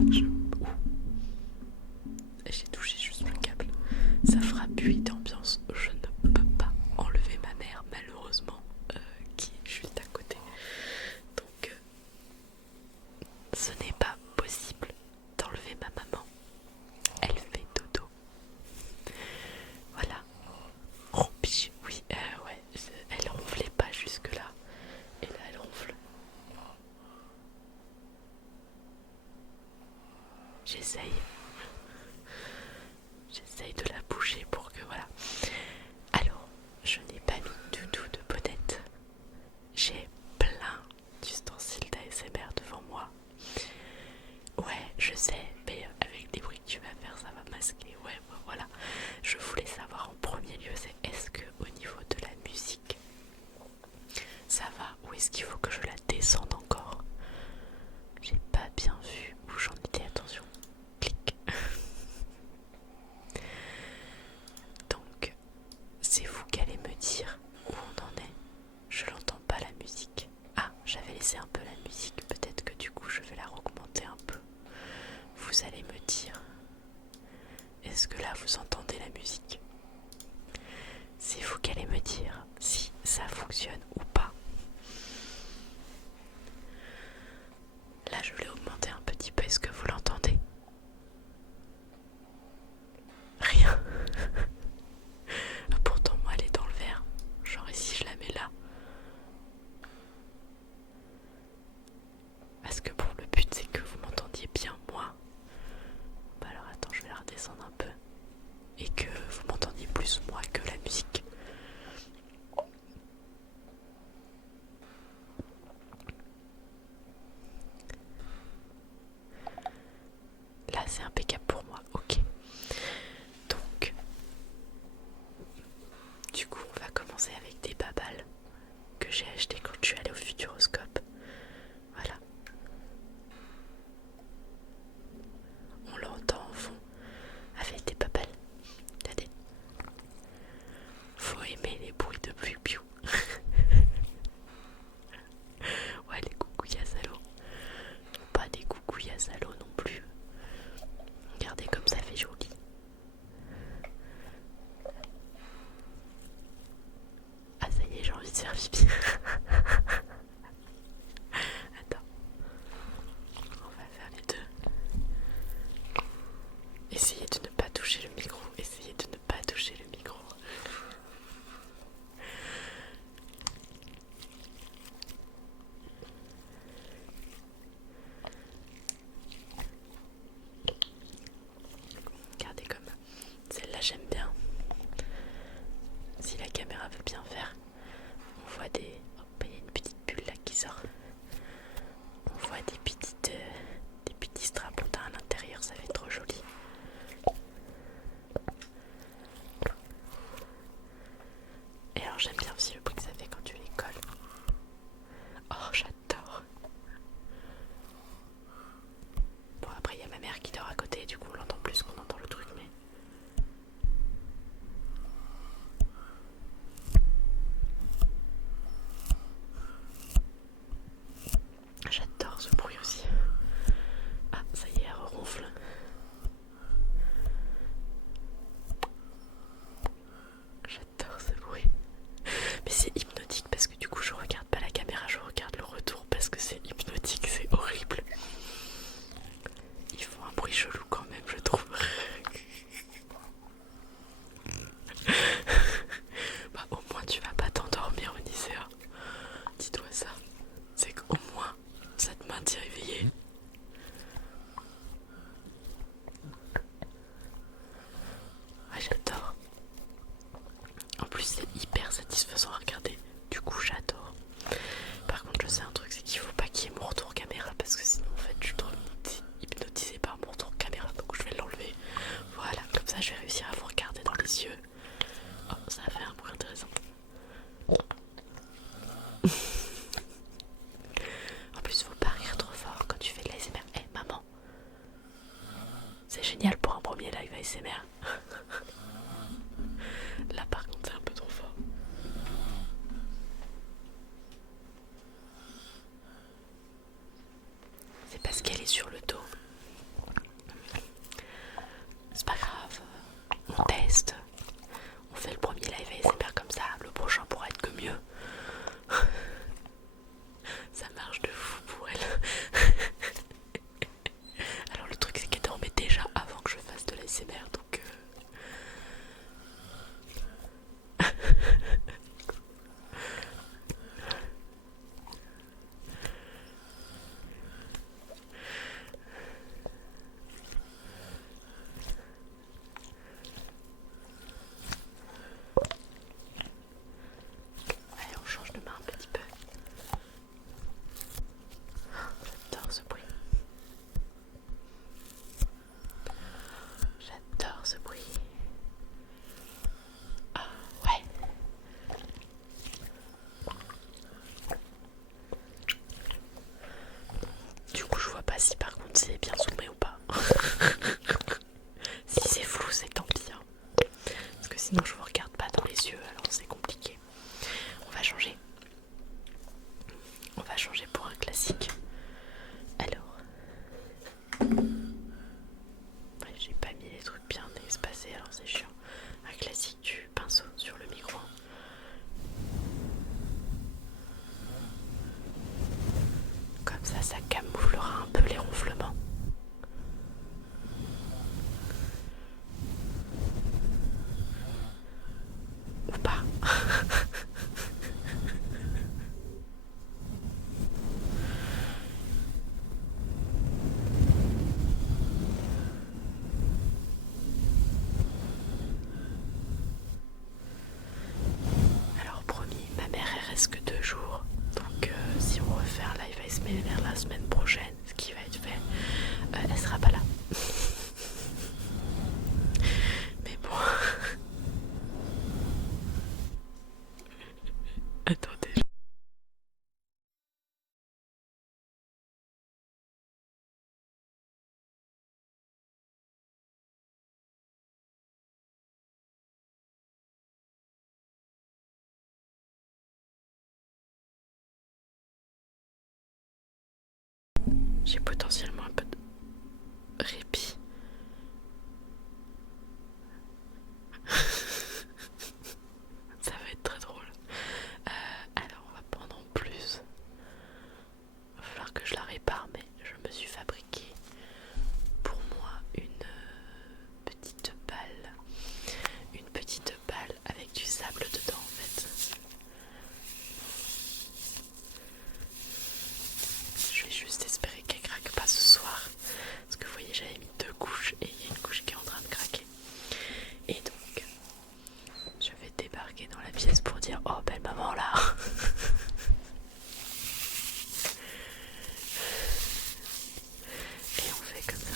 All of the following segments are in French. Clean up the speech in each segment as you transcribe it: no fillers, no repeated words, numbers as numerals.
Ouh, j'ai touché juste le câble. Ça fera buée d'ambiance. Je ne peux pas enlever ma mère, malheureusement, qui est juste à côté. Donc, ce n'est pas possible d'enlever ma maman. Elle fait dodo. Voilà. Rompiche, oui, ouais, elle ronflait pas jusque là. Et là, elle ronfle. J'essaye. J'essaye de la bouger pour que voilà. Alors, je n'ai pas mis du tout de bonnette. J'ai plein d'ustensiles d'ASMR devant moi. Ouais, je sais, mais avec les bruits que tu vas faire, ça va masquer. Ouais, voilà. Je voulais savoir en premier lieu, c'est est-ce que au niveau de la musique, ça va ou est-ce qu'il faut que je la descende encore? J'ai pas bien vu où j'en étais, attention. Clic. Donc, c'est vous qui allez me dire où on en est. Je l'entends pas la musique. Ah, j'avais laissé un peu la musique, peut-être que du coup je vais la augmenter un peu. Vous allez me dire, est-ce que là vous entendez la musique? C'est vous qui allez me dire si ça fonctionne ou pas. Là je l'ai augmenté un petit peu, est-ce que vous l'entendez? Rien. Pourtant moi elle est dans le verre. Genre ici je la mets là. Parce que bon, le but c'est que vous m'entendiez bien moi. Bah alors attends, je vais la redescendre un peu. Et que vous m'entendiez plus moi que la musique. Là c'est impeccable pour moi, ok. Donc, du coup on va commencer avec des babales que j'ai acheté quand je suis allée au Futuroscope. Voilà. On l'entend en fond avec des babales. Regardez. Faut aimer les bruits de piou-piou. Ouais, les coucouillas à l'eau. Pas des coucouillas à l'eau non plus. Regardez comme ça fait joli. Ah ça y est, j'ai envie de faire pipi. Attends. On va faire les deux. Essayez de ne pas toucher le micro. Essayez de ne pas toucher le micro. Regardez comme celle-là j'aime bien. Si la caméra veut bien faire, on voit des... Hop, il y a une petite bulle là qui sort. On voit des petits strapontins à l'intérieur, ça fait trop joli. Et alors j'aime bien aussi le bruit que ça fait quand tu les colles. Oh j'adore. Bon après il y a ma mère qui dort à côté, du coup on l'entend plus qu'on entend le truc, mais... J'adore ce bruit aussi. Ah ça y est, elle ronfle. J'adore ce bruit. Mais c'est hypnotique parce que du coup je regarde pas la caméra, je regarde le retour parce que c'est hypnotique, c'est horrible. Ils font un bruit chelou quand même, je trouve. Bah au moins tu vas pas t'endormir, Onicea. Dis-toi ça. C'est qu'au moins ça te maintient éveillé. Ouais, j'adore. En plus c'est hyper satisfaisant à regarder. Du coup j'adore. Par contre je sais un truc, c'est qu'il faut pas qu'il y ait mon retour caméra parce que sinon en fait je suis trop hypnotisée par mon retour caméra, donc je vais l'enlever. Voilà, comme ça je vais réussir à vous regarder dans les yeux. Oh, ça a fait un bruit intéressant. En plus faut pas rire trop fort quand tu fais de l'ASMR. Eh maman, c'est génial pour un premier live ASMR. Là par contre c'est un peu trop fort. C'est parce qu'elle est sur le dos. Comme ça camouflera un peu les ronflements. Ou pas. Alors promis, ma mère elle reste que 2 jours. Donc si on refait un live ASMR la semaine prochaine, ce qui va être fait, elle sera pas là. Mais bon. Attendez. J'ai potentiellement un peu de répit. Ça va être très drôle. Alors on va prendre en plus. Il va falloir que je la répare, mais je me suis fabriqué pour moi une petite balle. Une petite balle avec du sable dedans en fait. Je vais juste espérer qu'elle craque pas ce soir. Parce que vous voyez, j'avais mis 2 couches et il y a une couche qui est en train de craquer. Et donc, je vais débarquer dans la pièce pour dire oh belle maman là. Et on fait comme ça.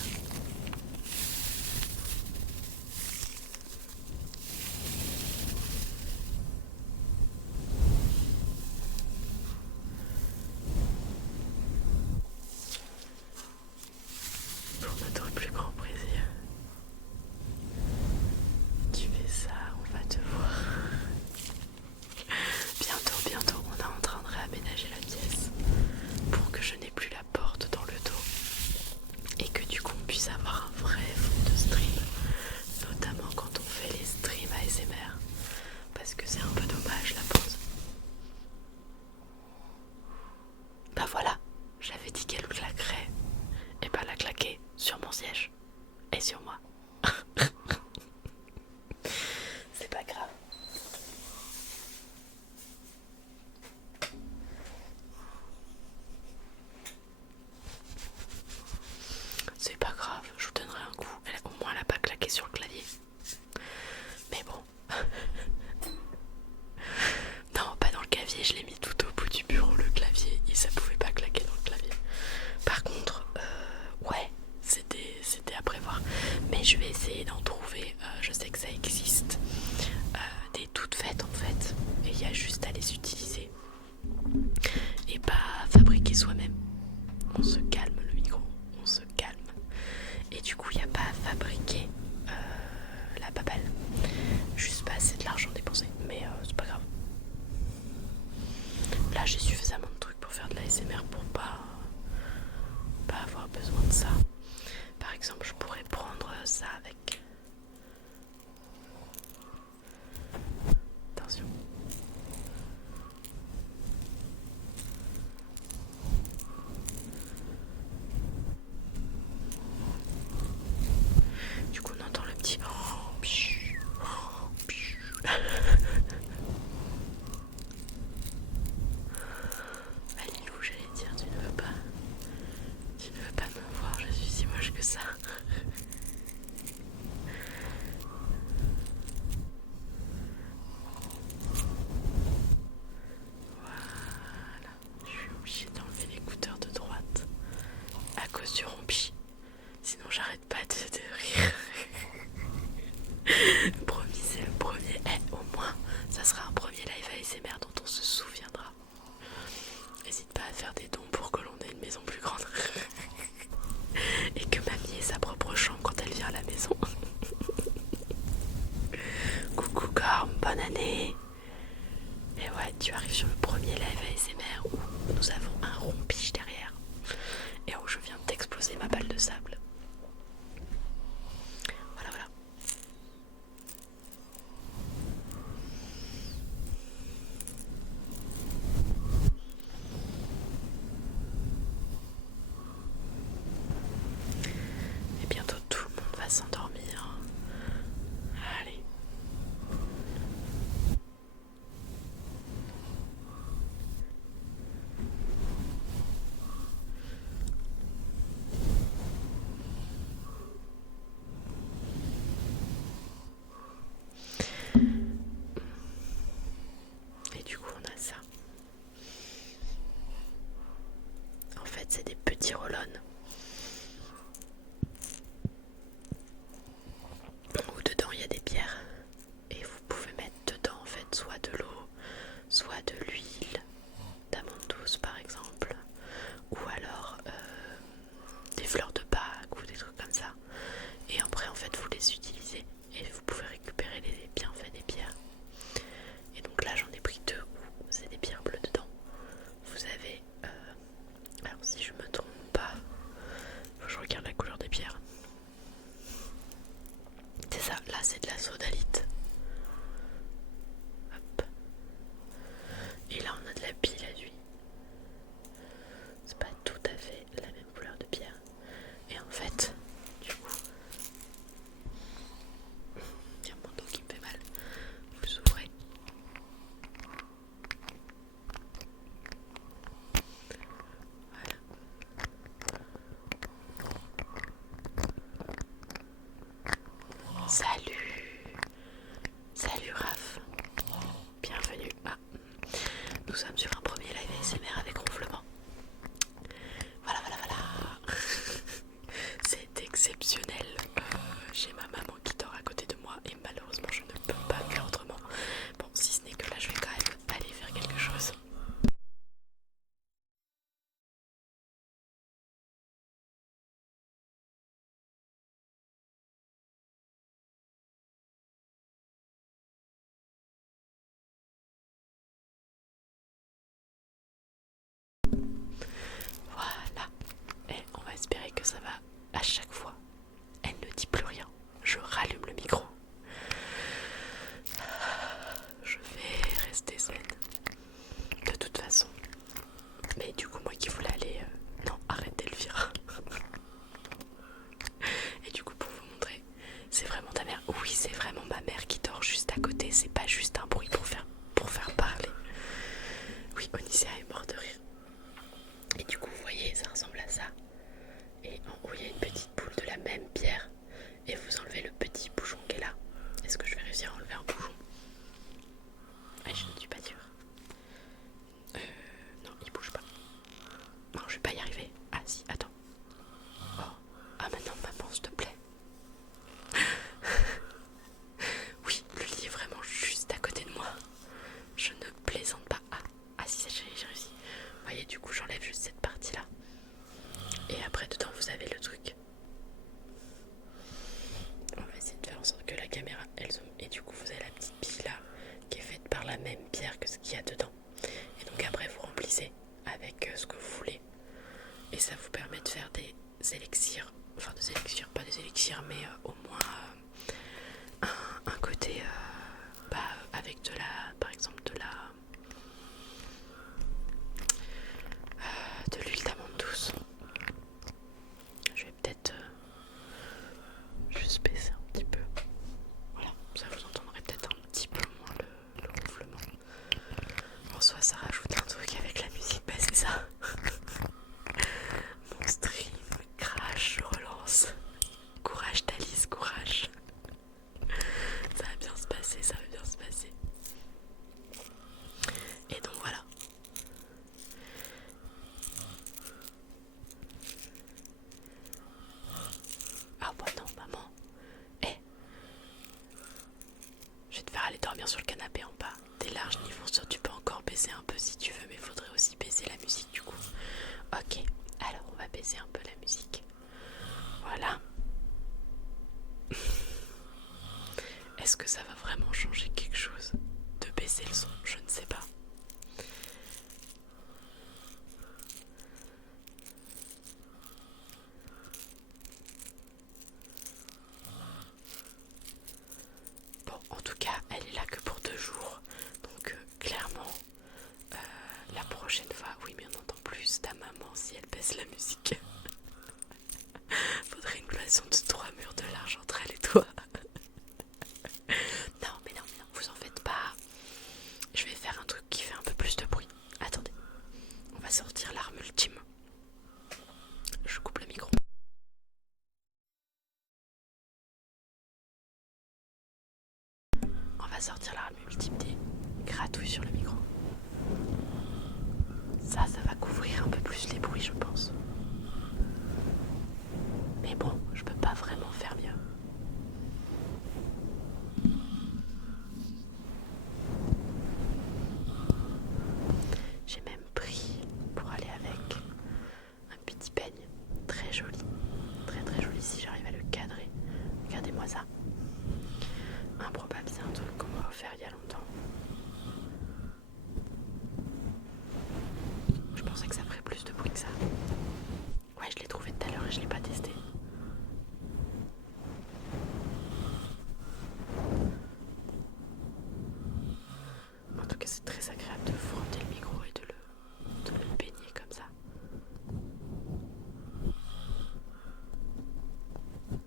Pour notre plus grand plaisir. Tu fais ça, on va te voir. Bientôt, on est en train de réaménager la pièce pour que je n'ai plus la porte dans le dos et que du coup on puisse avoir un vrai fond de stream, notamment quand on fait les streams ASMR, parce que c'est un peu dommage la pause. Bah voilà, j'avais dit qu'elle claquerait, et bah elle a claqué sur mon siège et sur moi. C'est pas grave. C'est pas grave, je vous donnerai un coup. Au moins elle a pas claqué sur le clavier. Mais bon. Non, pas dans le clavier, je l'ai mis tout au bout du bureau le clavier et ça pouvait pas claquer dans le clavier. Par contre, ouais, c'était à prévoir. Mais je vais essayer d'en trouver, je sais que ça existe. Des toutes faites en fait. Et il y a juste à les utiliser. Et pas fabriquer soi-même. On se calme le micro, on se calme. Et du coup, il n'y a pas à fabriquer la babelle. Juste pas assez de l'argent dépensé. Mais c'est pas grave. Là, j'ai suffisamment de trucs pour faire de la l'ASMR pour pas avoir besoin de ça. Par exemple, je pourrais prendre ça avec. Attention. Du coup, on entend le petit. Lilou, j'allais dire, tu ne veux pas me voir, je suis si moche que ça. Voilà, je suis obligée d'enlever l'écouteur de droite à cause du rompi. Sinon, j'arrête pas de rire. Promis, c'est le premier. Au moins, ça sera un premier live ASMR dont on se souviendra. N'hésite pas à faire des dons pour que l'on ait une maison plus grande. Et que mamie ait sa propre chambre quand elle vient à la maison. Coucou Corm, bonne année. Et ouais, tu arrives sur le premier live ASMR où nous avons un rompiche derrière. Et où je viens d'exploser ma balle de sable. Voilà, voilà. permet de faire des élixirs, enfin des élixirs, pas des élixirs, mais au moins un côté avec de la, par exemple de l'huile d'amande douce. Je vais peut-être juste baisser un petit peu. Voilà, ça vous entendrez peut-être un petit peu moins le ronflement. En soi, ça rajoute un truc avec la musique, bah c'est ça. Mon stream crash, je relance. Courage Thalys, courage. Ça va bien se passer, ça va bien se passer. Et donc voilà. Ah bah non maman. Je vais te faire aller dormir sur le canapé en bas. T'es large niveau sur, tu peux encore baisser un peu si tu veux, mais il faudrait aussi baisser la musique du coup. Ok, alors on va baisser un peu la musique. Voilà. Est-ce que ça va vraiment changer quelque chose de baisser le son? Je ne sais pas. Bon, en tout cas, elle est là que pour 2 jours. Donc clairement, la prochaine fois, oui mais on entend plus ta maman si elle baisse la musique. Faudrait une relation de 3 murs de large entre elle et toi. Non, vous en faites pas. Je vais faire un truc qui fait un peu plus de bruit. Attendez, on va sortir l'arme ultime. Je coupe le micro. On va sortir l'arme ultime des gratouilles sur le micro. Ça va couvrir un peu plus les bruits, je pense. Mais bon, je peux pas vraiment faire mieux. J'ai même pris pour aller avec un petit peigne très joli. Très très joli si j'arrive à le cadrer. Regardez-moi ça. Improbable, c'est un truc qu'on m'a offert il y a longtemps. Je pensais que ça ferait plus de bruit que ça. Ouais, je l'ai trouvé tout à l'heure et je l'ai pas testé. En tout cas, c'est très agréable de frotter le micro et de le peigner comme ça.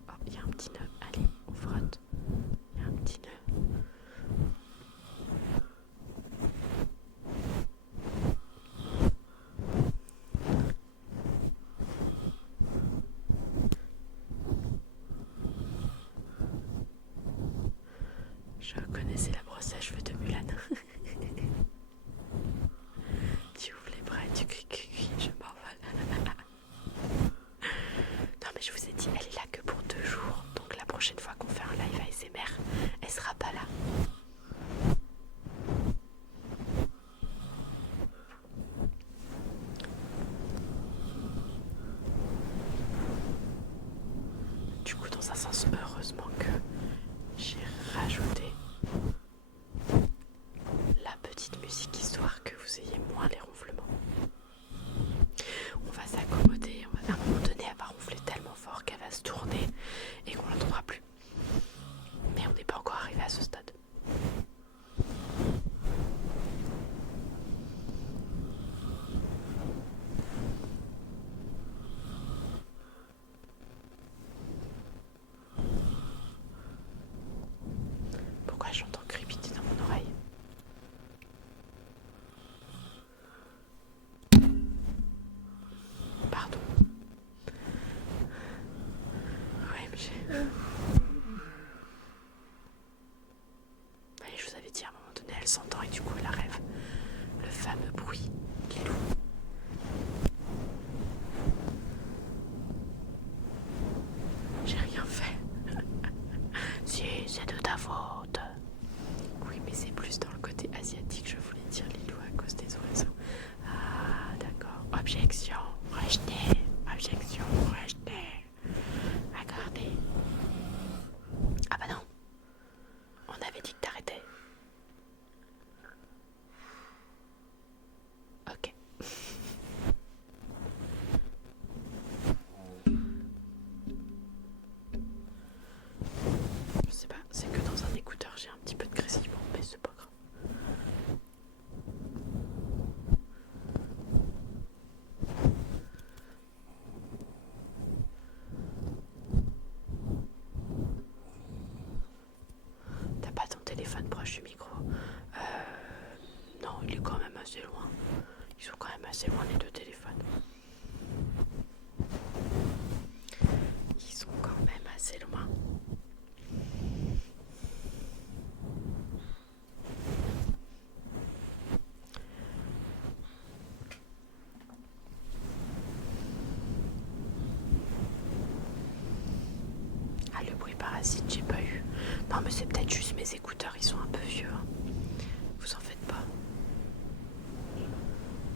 Oh, il y a un petit nœud. Allez, on frotte. Il y a un petit nœud. Je connaissais la brosse à cheveux de Mulan. Tu ouvres les bras et tu cries, je m'envole. Non mais je vous ai dit, elle est là que pour 2 jours. Donc la prochaine fois qu'on fait un live ASMR, elle sera pas là. Du coup, dans un sens, heureusement que j'ai rajouté la petite musique histoire que vous ayez moins les ronflements. On va s'accommoder, à un moment donné elle va ronfler tellement fort qu'elle va se tourner et qu'on l'entendra plus. Mais on n'est pas encore arrivé à ce stade. approche du micro. Non, il est quand même assez loin. Ils sont quand même assez loin les deux téléphones. Ils sont quand même assez loin. Ah, le bruit parasite, j'ai pas eu. Non, mais c'est peut-être juste mes écouteurs, ils sont un peu vieux. Hein. Vous en faites pas.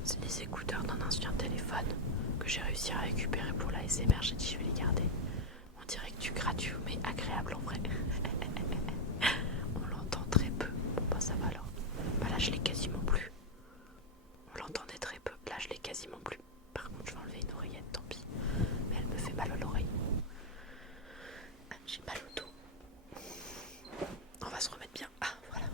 C'est des écouteurs d'un ancien téléphone que j'ai réussi à récupérer pour la SMR. J'ai dit je vais les garder. On dirait que du gratuit, mais agréable en vrai. On l'entend très peu. Bon bah ça va alors. Bah là je l'ai quasiment plus. On l'entendait très peu. Là je l'ai quasiment plus. Par contre je vais enlever une oreillette, tant pis. Mais elle me fait mal à l'oreille. Ah, j'ai mal au dos. On va se remettre bien. Ah voilà.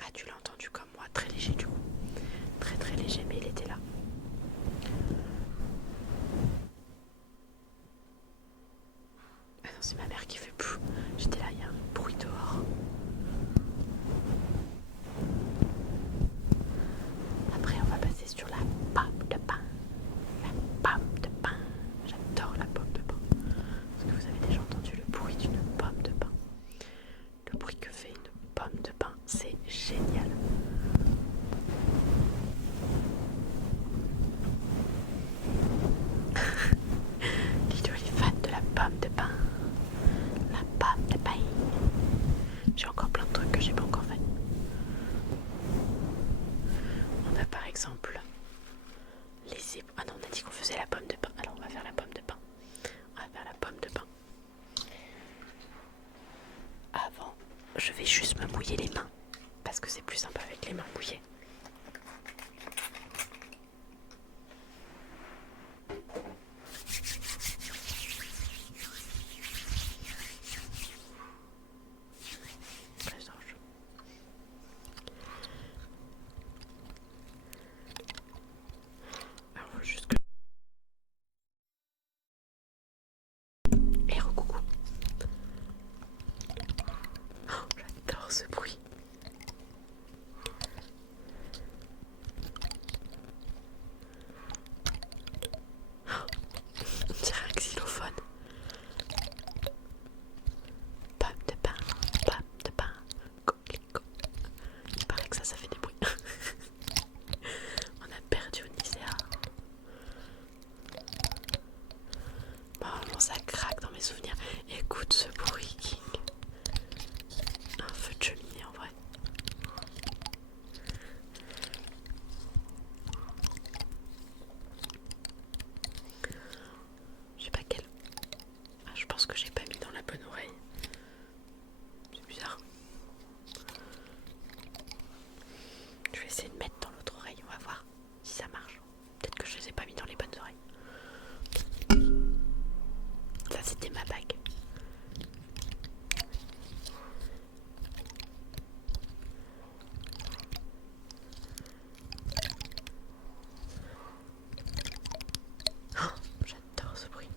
Ah tu l'as entendu comme moi. Très léger du coup. Très très léger mais il était là. Ah non, c'est ma mère qui fait pou. J'étais là, il y a un bruit dehors. Après, on va passer sur la pomme de pain. La pomme de pain. J'adore la pomme de pain. Est-ce que vous avez déjà entendu le bruit d'une pomme de pain? Le bruit que fait une pomme de pain, c'est génial. Lido est fan de la pomme de pain. La pomme de pain. J'ai encore plein de trucs que j'ai pas encore fait. On a par exemple les épaules. Ah non, on a dit qu'on faisait la pomme de pain. Alors on va faire la pomme de pain. On va faire la pomme de pain. Avant, je vais juste me mouiller les mains. Parce que c'est plus sympa avec les mains mouillées. Alors, faut juste que... Et recoucou. Oh, j'adore ce bruit. On dirait un xylophone. Pomme de pain, pomme de pain, coquelicot. Il paraît que ça fait des bruits. On a perdu Onisea. Bon, ça craque dans mes souvenirs. Écoute ce bruit, King. Un feu de cheminée en vrai. Je sais pas quelle. Ah, je pense que j'ai pas mis dans la bonne oreille. C'est bizarre. Je vais essayer de mettre dans l'autre oreille, on va voir si ça marche. Peut-être que je les ai pas mis dans les bonnes oreilles. Ça c'était ma bague. Oh, j'adore ce bruit.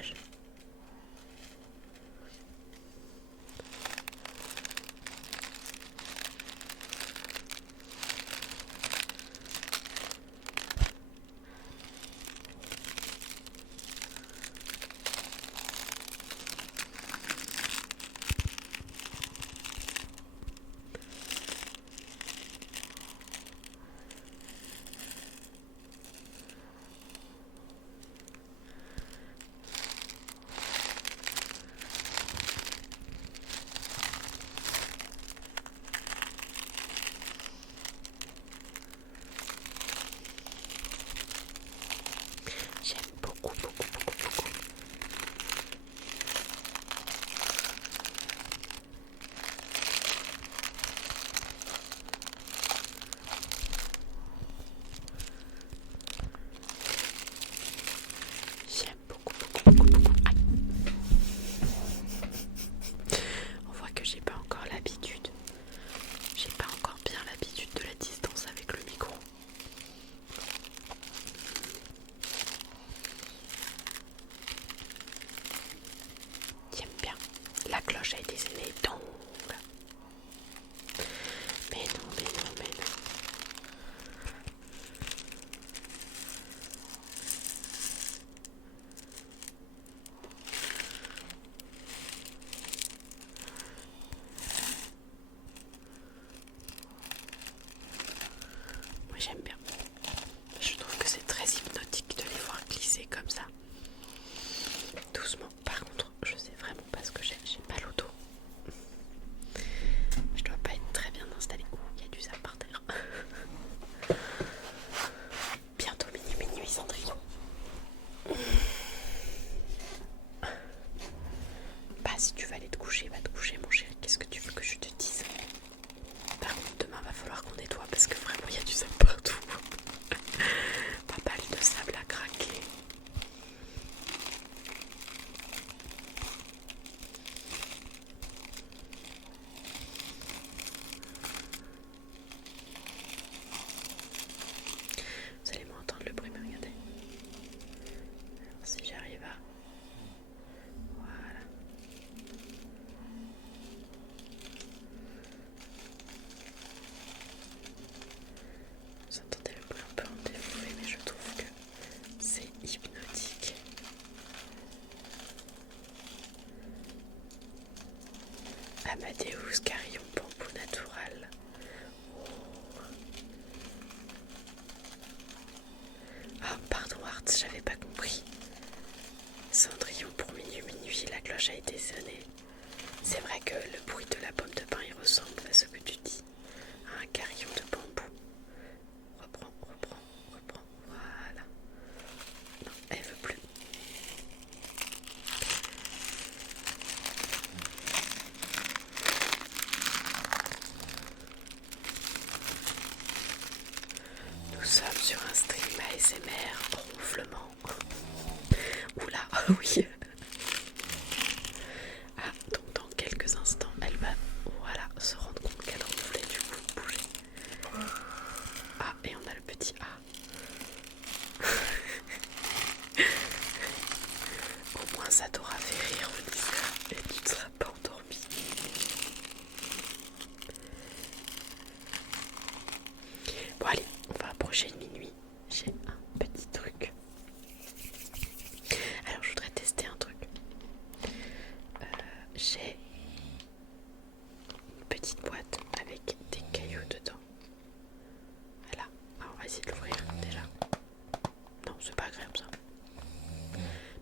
visage. J'aime beaucoup, beaucoup, beaucoup, beaucoup. J'aime beaucoup, beaucoup, beaucoup, beaucoup. Aïe. On voit que j'ai pas encore l'habitude. J'ai pas encore bien l'habitude de la distance avec le micro. J'aime bien. La cloche a été sonnée donc. Mais non, mais non, mais non. Moi j'aime bien. Je trouve que c'est très hypnotique de les voir glisser comme ça. Doucement. Par contre, je sais vraiment pas ce que j'ai. J'ai mal au dos. Je dois pas être très bien installée. Ouh, il y a du sable par terre. Bientôt minuit, Cendrillon. Bah si tu vas aller te coucher, va te coucher mon chéri. Qu'est-ce que tu veux que je te dise? Par contre, demain va falloir qu'on nettoie parce que vraiment il y a du sable partout. Pas mal de sable à craquer. Vous allez m'entendre le bruit, mais regardez. Alors, si j'arrive à... Voilà. Vous entendez le bruit un peu en défoué, mais je trouve que c'est hypnotique. Amadeus Carillon Bambou Natural. Ah, pardon Art, j'avais pas compris. Cendrillon pour minuit, la cloche a été sonnée. C'est vrai que le bruit de la pomme de pin, il ressemble à ce que tu dis, à un carillon de bambou. Reprends, voilà. Non, elle veut plus. Nous sommes sur un stream ASMR ronflement. Oula, oui. Ah, donc dans quelques instants, elle va, voilà, se rendre compte qu'elle ronflait, du coup, bouger. Ah, et on a le petit A. Au moins ça t'aura fait rire, Lisa, et tu ne seras pas endormi. Bon allez, on va approcher de minuit. J'ai un petit truc. Alors je voudrais tester un truc. J'ai une petite boîte avec des cailloux dedans. Voilà, alors on va essayer de l'ouvrir déjà. Non, c'est pas agréable ça.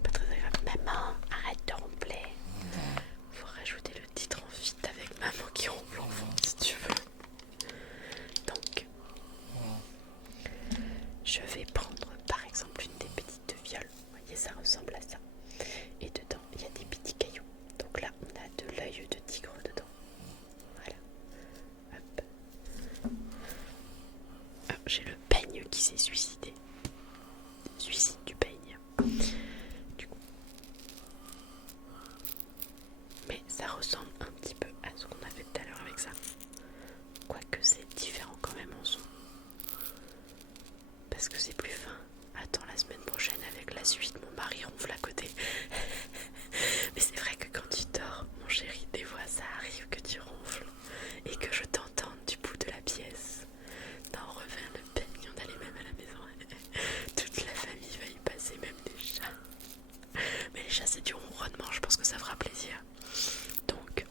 Pas très agréable. Maman, arrête de ronfler. Faut rajouter le titre en fit avec maman qui ronfle enfant si tu veux. Donc, je vais prendre par exemple une des petites violes. Vous voyez, ça ressemble à ça. Et dedans, il y a des petits cailloux. Donc là, on a de l'œil de tigre dedans. Voilà. Hop. Ah, j'ai le peigne qui s'est suicidé. Suicide du peigne. Du coup. Mais ça ressemble un petit peu à ce qu'on a fait tout à l'heure avec ça. Quoique c'est différent quand même en son. Parce que c'est plus fin. Attends la semaine prochaine avec la suite, mon mari ronfle à côté. Mais c'est vrai que quand tu dors, mon chéri, des fois ça arrive que tu ronfles et que je t'entende du bout de la pièce. Non, refais le peigne, on allait même à la maison. Toute la famille va y passer, même les chats. Mais les chats, c'est du ronronnement, je pense que ça fera plaisir. Donc,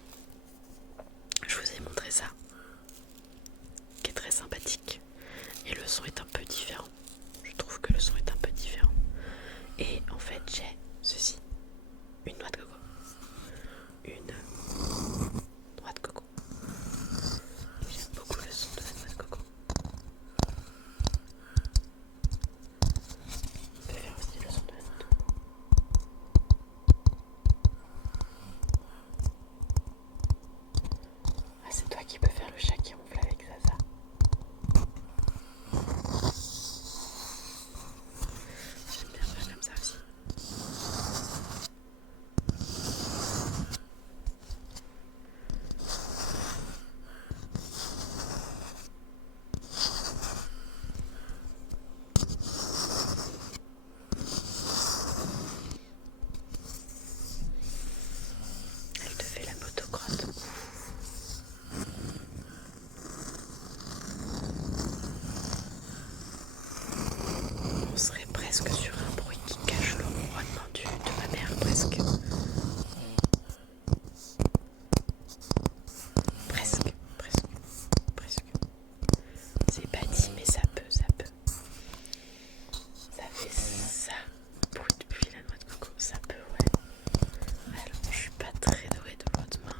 je vous ai montré ça, qui est très sympathique. Et le son est un peu différent. Je trouve que le son est un peu différent. Et en fait, j'ai ceci. Une noix de coco. Une noix de coco. J'aime beaucoup le son de la noix de coco. On peut faire aussi le son de la noix de coco. Ah, c'est toi qui peux faire le chat qui ronfle avec Zaza. J'aime bien faire comme ça aussi. Elle te fait la motocrotte. On serait presque sur un bruit qui cache le ronronnement de ma mère, presque. Presque, presque, presque. C'est pas dit, mais ça peut, ça peut. Ça fait ça. Bruit de pluie, la noix de coco, ça peut, ouais. Alors, je suis pas très douée de votre main,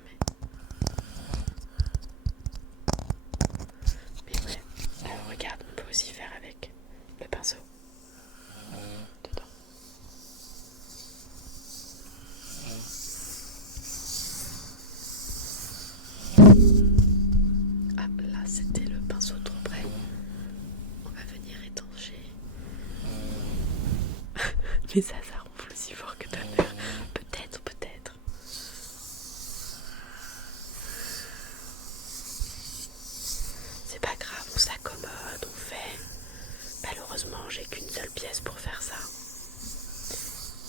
mais ouais. Alors, regarde, on peut aussi faire avec le pinceau. Dedans. Ah, là, c'était le pinceau trop près. On va venir étancher. Mais ça ronfle aussi fort que ta mère. Peut-être, peut-être. C'est pas grave, on s'accommode, on fait. Malheureusement, j'ai qu'une seule pièce pour faire ça.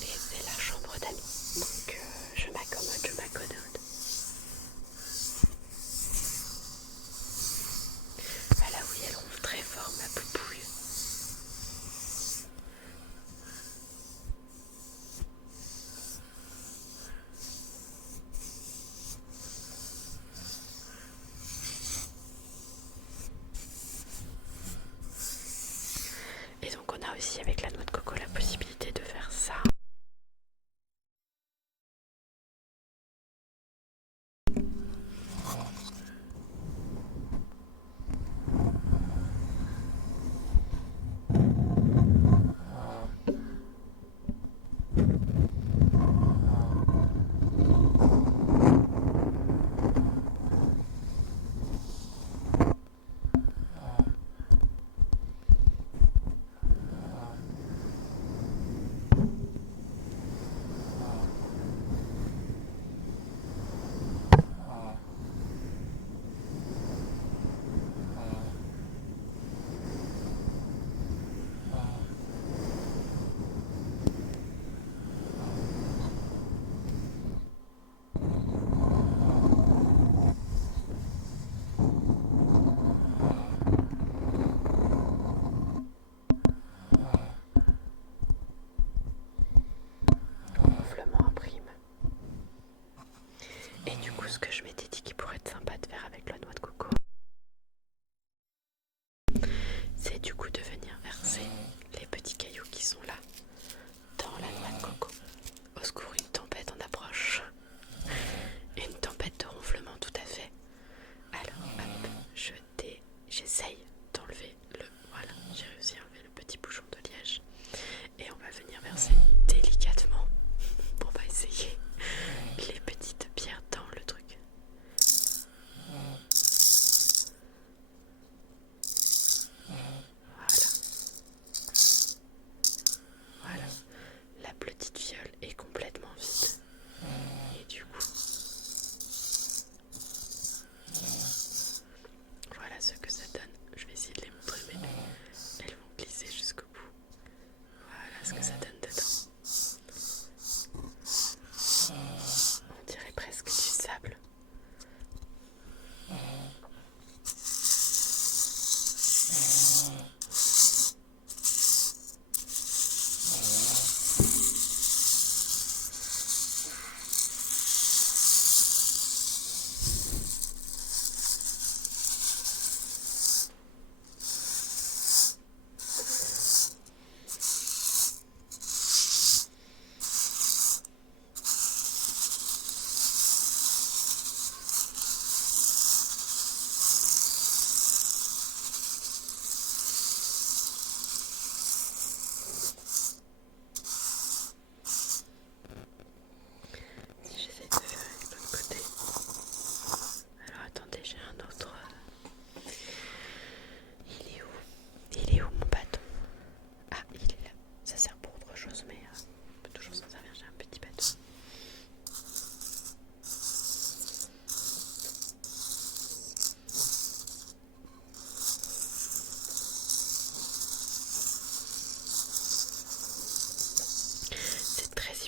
Et c'est la chambre d'amis. Donc, je m'accommode. Voilà, oui, elle ronfle très fort, ma poupouille. Et donc on a aussi avec la noix de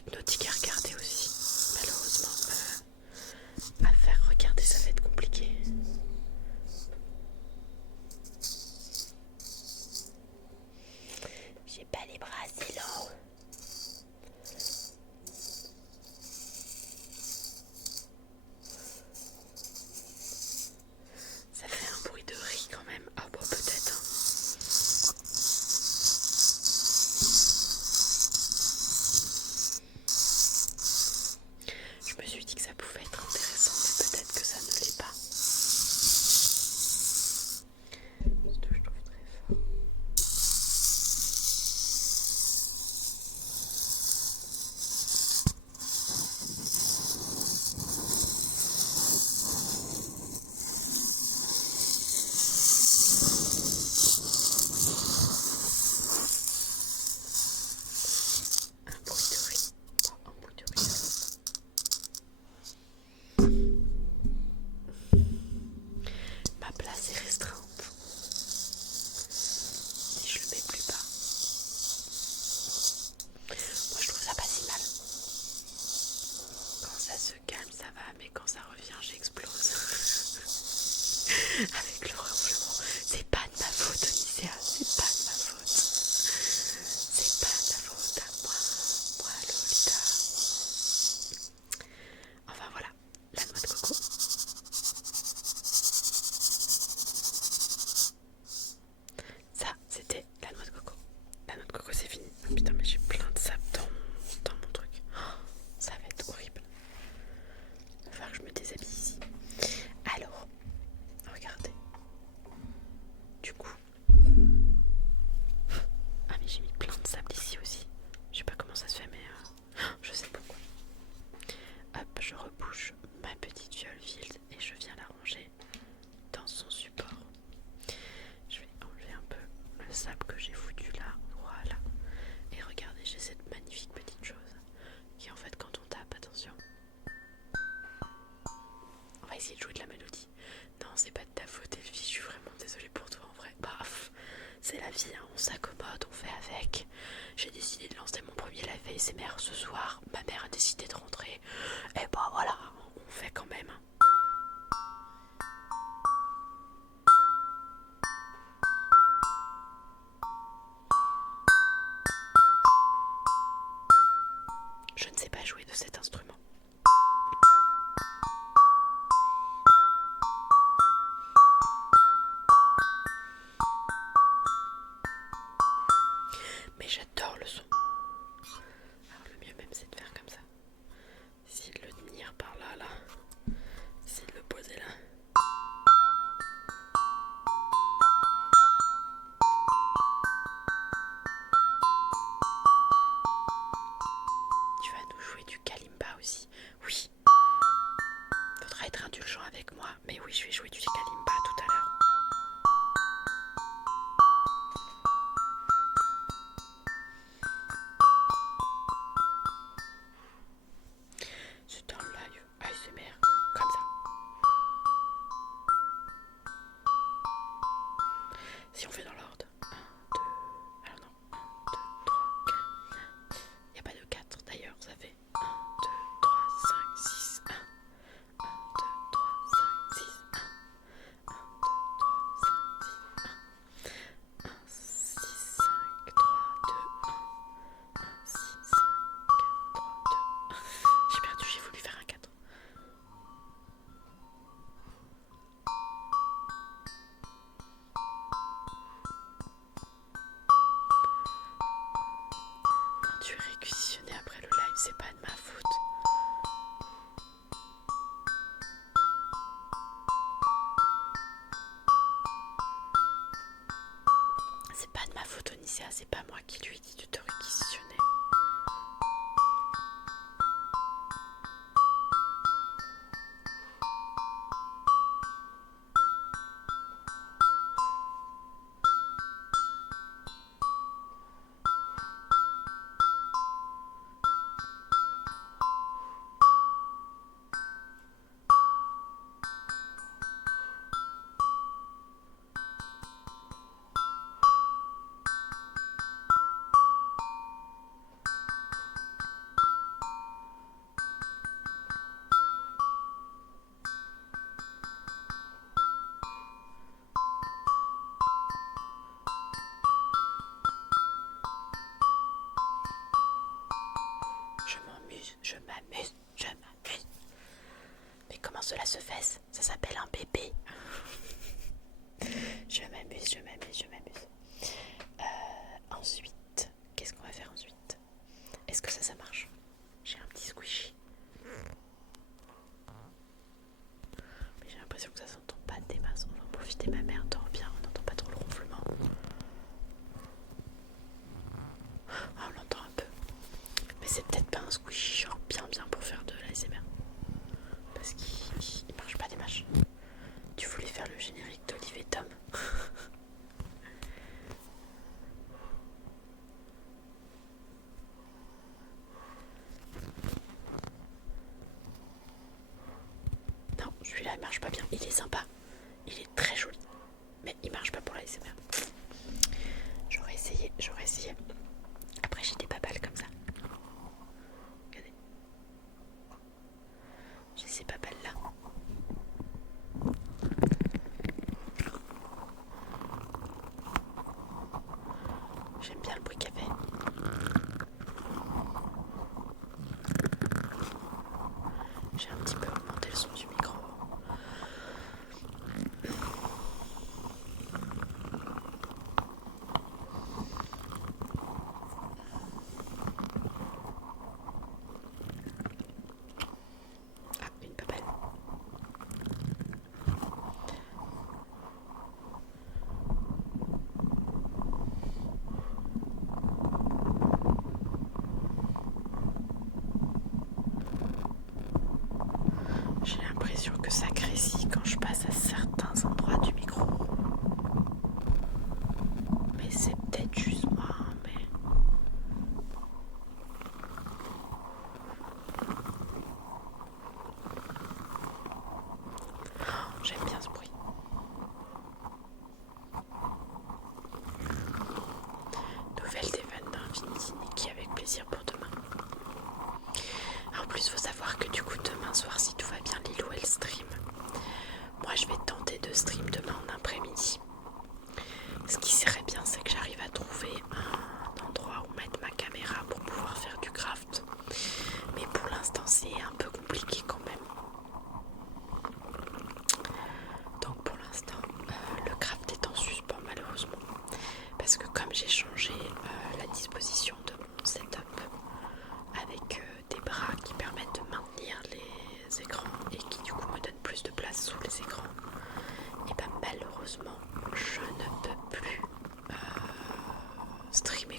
hypnotique à regarder aussi. Malheureusement, à faire regarder, ça va être compliqué. J'ai pas les bras assez longs. Ça fait un bruit de riz quand même. Ah bon, peut-être. Hein. Je me suis dit que ça pouvait être intéressant, mais peut-être que ça ne l'est pas. Ce que je trouve très fort. Un bruit de riz. Oh, un bruit de riz. Ma place est restreinte. Si je le mets plus bas. Moi je trouve ça pas si mal. Quand ça se calme ça va, mais quand ça revient j'explose. Avec le ronflement. C'est pas de ma faute, Onicea, c'est pas de ma faute. C'est pas de la faute à moi, Lolita. Enfin voilà, la noix de coco. Ça, c'était la noix de coco. La noix de coco, c'est fini. Oh, putain, mais j'ai plein de sable dans mon truc. Oh, ça va être horrible. Il va falloir que je me déshabille ici. Alors, regardez. Du coup. Ah, mais j'ai mis plein de sable ici aussi. Je sais pas comment ça se fait, mais je sais pourquoi. Hop, je rebouche ma petite fiole vide et je viens la ranger dans son support. Je vais enlever un peu le sable que j'ai foutu là, voilà. Et regardez, j'ai cette magnifique petite chose qui en fait quand on tape, attention. On va essayer de jouer de la mélodie. Non, c'est pas de ta faute Elfie, je suis vraiment désolée pour toi en vrai. Paf, c'est la vie, hein. On s'accommode, on fait avec. J'ai décidé de lancer mon premier live ASMR ce soir. Ma mère a décidé de rentrer. Et bah voilà, on fait quand même. Je ne sais pas jouer de cet instrument. Mais j'adore le son. Alors le mieux même c'est de faire comme ça. Essayer de le tenir par là, là. Essayer de le poser là. Tu vas nous jouer du kalimba aussi. Oui. Faudra être indulgent avec moi. Mais oui, je vais jouer du kalimba tout à l'heure. C'est un live ASMR. Comme ça. Si on fait dans l'ordre. 1, 2. Alors non. 1, 2, 3, 4. Il n'y a pas de 4 d'ailleurs. Ça fait 1, 2, 3, 5, 6, 1. 1, 2, 3, 5, 6, 1. 1, 2, 3, 5, 6, 1. 1, 6, 5, 3, 2, 1. 1, 6, 5, 4, 3, 2, 1. J'ai perdu, j'ai voulu faire un 4. Quand tu es réquisitionné après le live, c'est pas de ma faute. C'est pas de ma faute, Onicea, c'est pas moi qui lui ai dit de te réquisitionner. cela se fasse, ça s'appelle un bébé. Je m'amuse. Ensuite, qu'est-ce qu'on va faire ensuite? Est-ce que ça marche? J'ai un petit squishy. Mais j'ai l'impression que ça s'entend pas des masses. On va en profiter, ma mère dort bien, on n'entend pas trop le ronflement. Ah, on l'entend un peu. Mais c'est peut-être pas un squishy genre bien pour faire de l'ASMR. Parce qu'il marche pas des masses. Tu voulais faire le générique d'Olive et Tom? Non, celui-là il marche pas bien. Il est sympa, il est très joli, mais il marche pas pour la SMR. J'aurais essayé. Après j'ai des papales comme ça. Regardez. J'ai ces papales là. J'aime bien le bruit qu'elle fait. J'ai un petit peu augmenté le son du micro. Ah, une papale. J'ai l'impression que ça grésille quand je passe à certains endroits du micro. Mais c'est peut-être juste moi, mais... J'aime bien ce bruit. Nouvelle des vannes d'Infinity Nikki avec plaisir pour demain. En plus, faut savoir que du coup, demain soir, si tout va bien, Lilou elle stream. Moi, je vais tenter de stream demain en après-midi. Ce qui serait bien, c'est que j'arrive à trouver un endroit où mettre ma caméra pour pouvoir faire du craft. Mais pour l'instant, c'est un peu compliqué quand même. Donc pour l'instant, le craft est en suspens malheureusement. Parce que comme j'ai changé la disposition de mon setup avec des bras qui permettent de maintenir les écrans et qui du coup me donnent plus de place sous les écrans, et ben malheureusement je ne peux plus streamer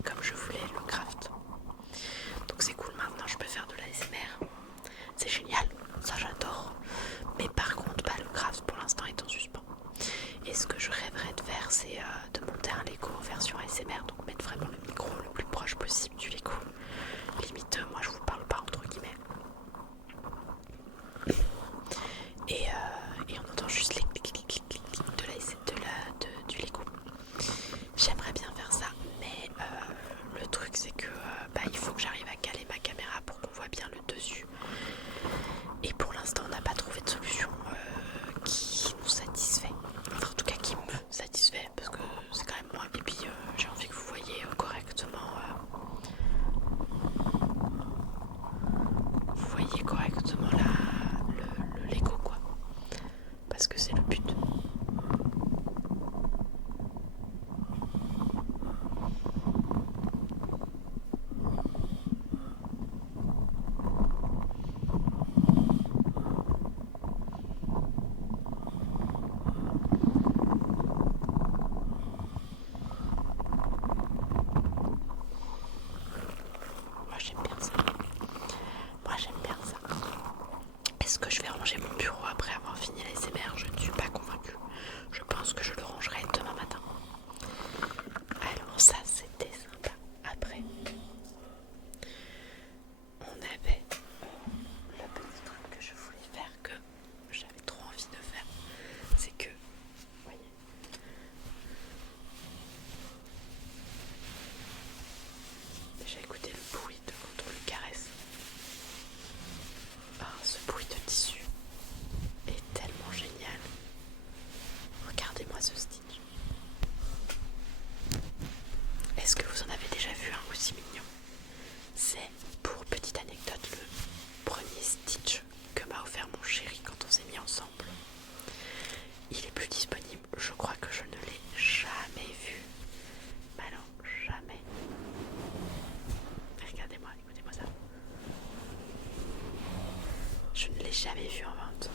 jamais vu en vente.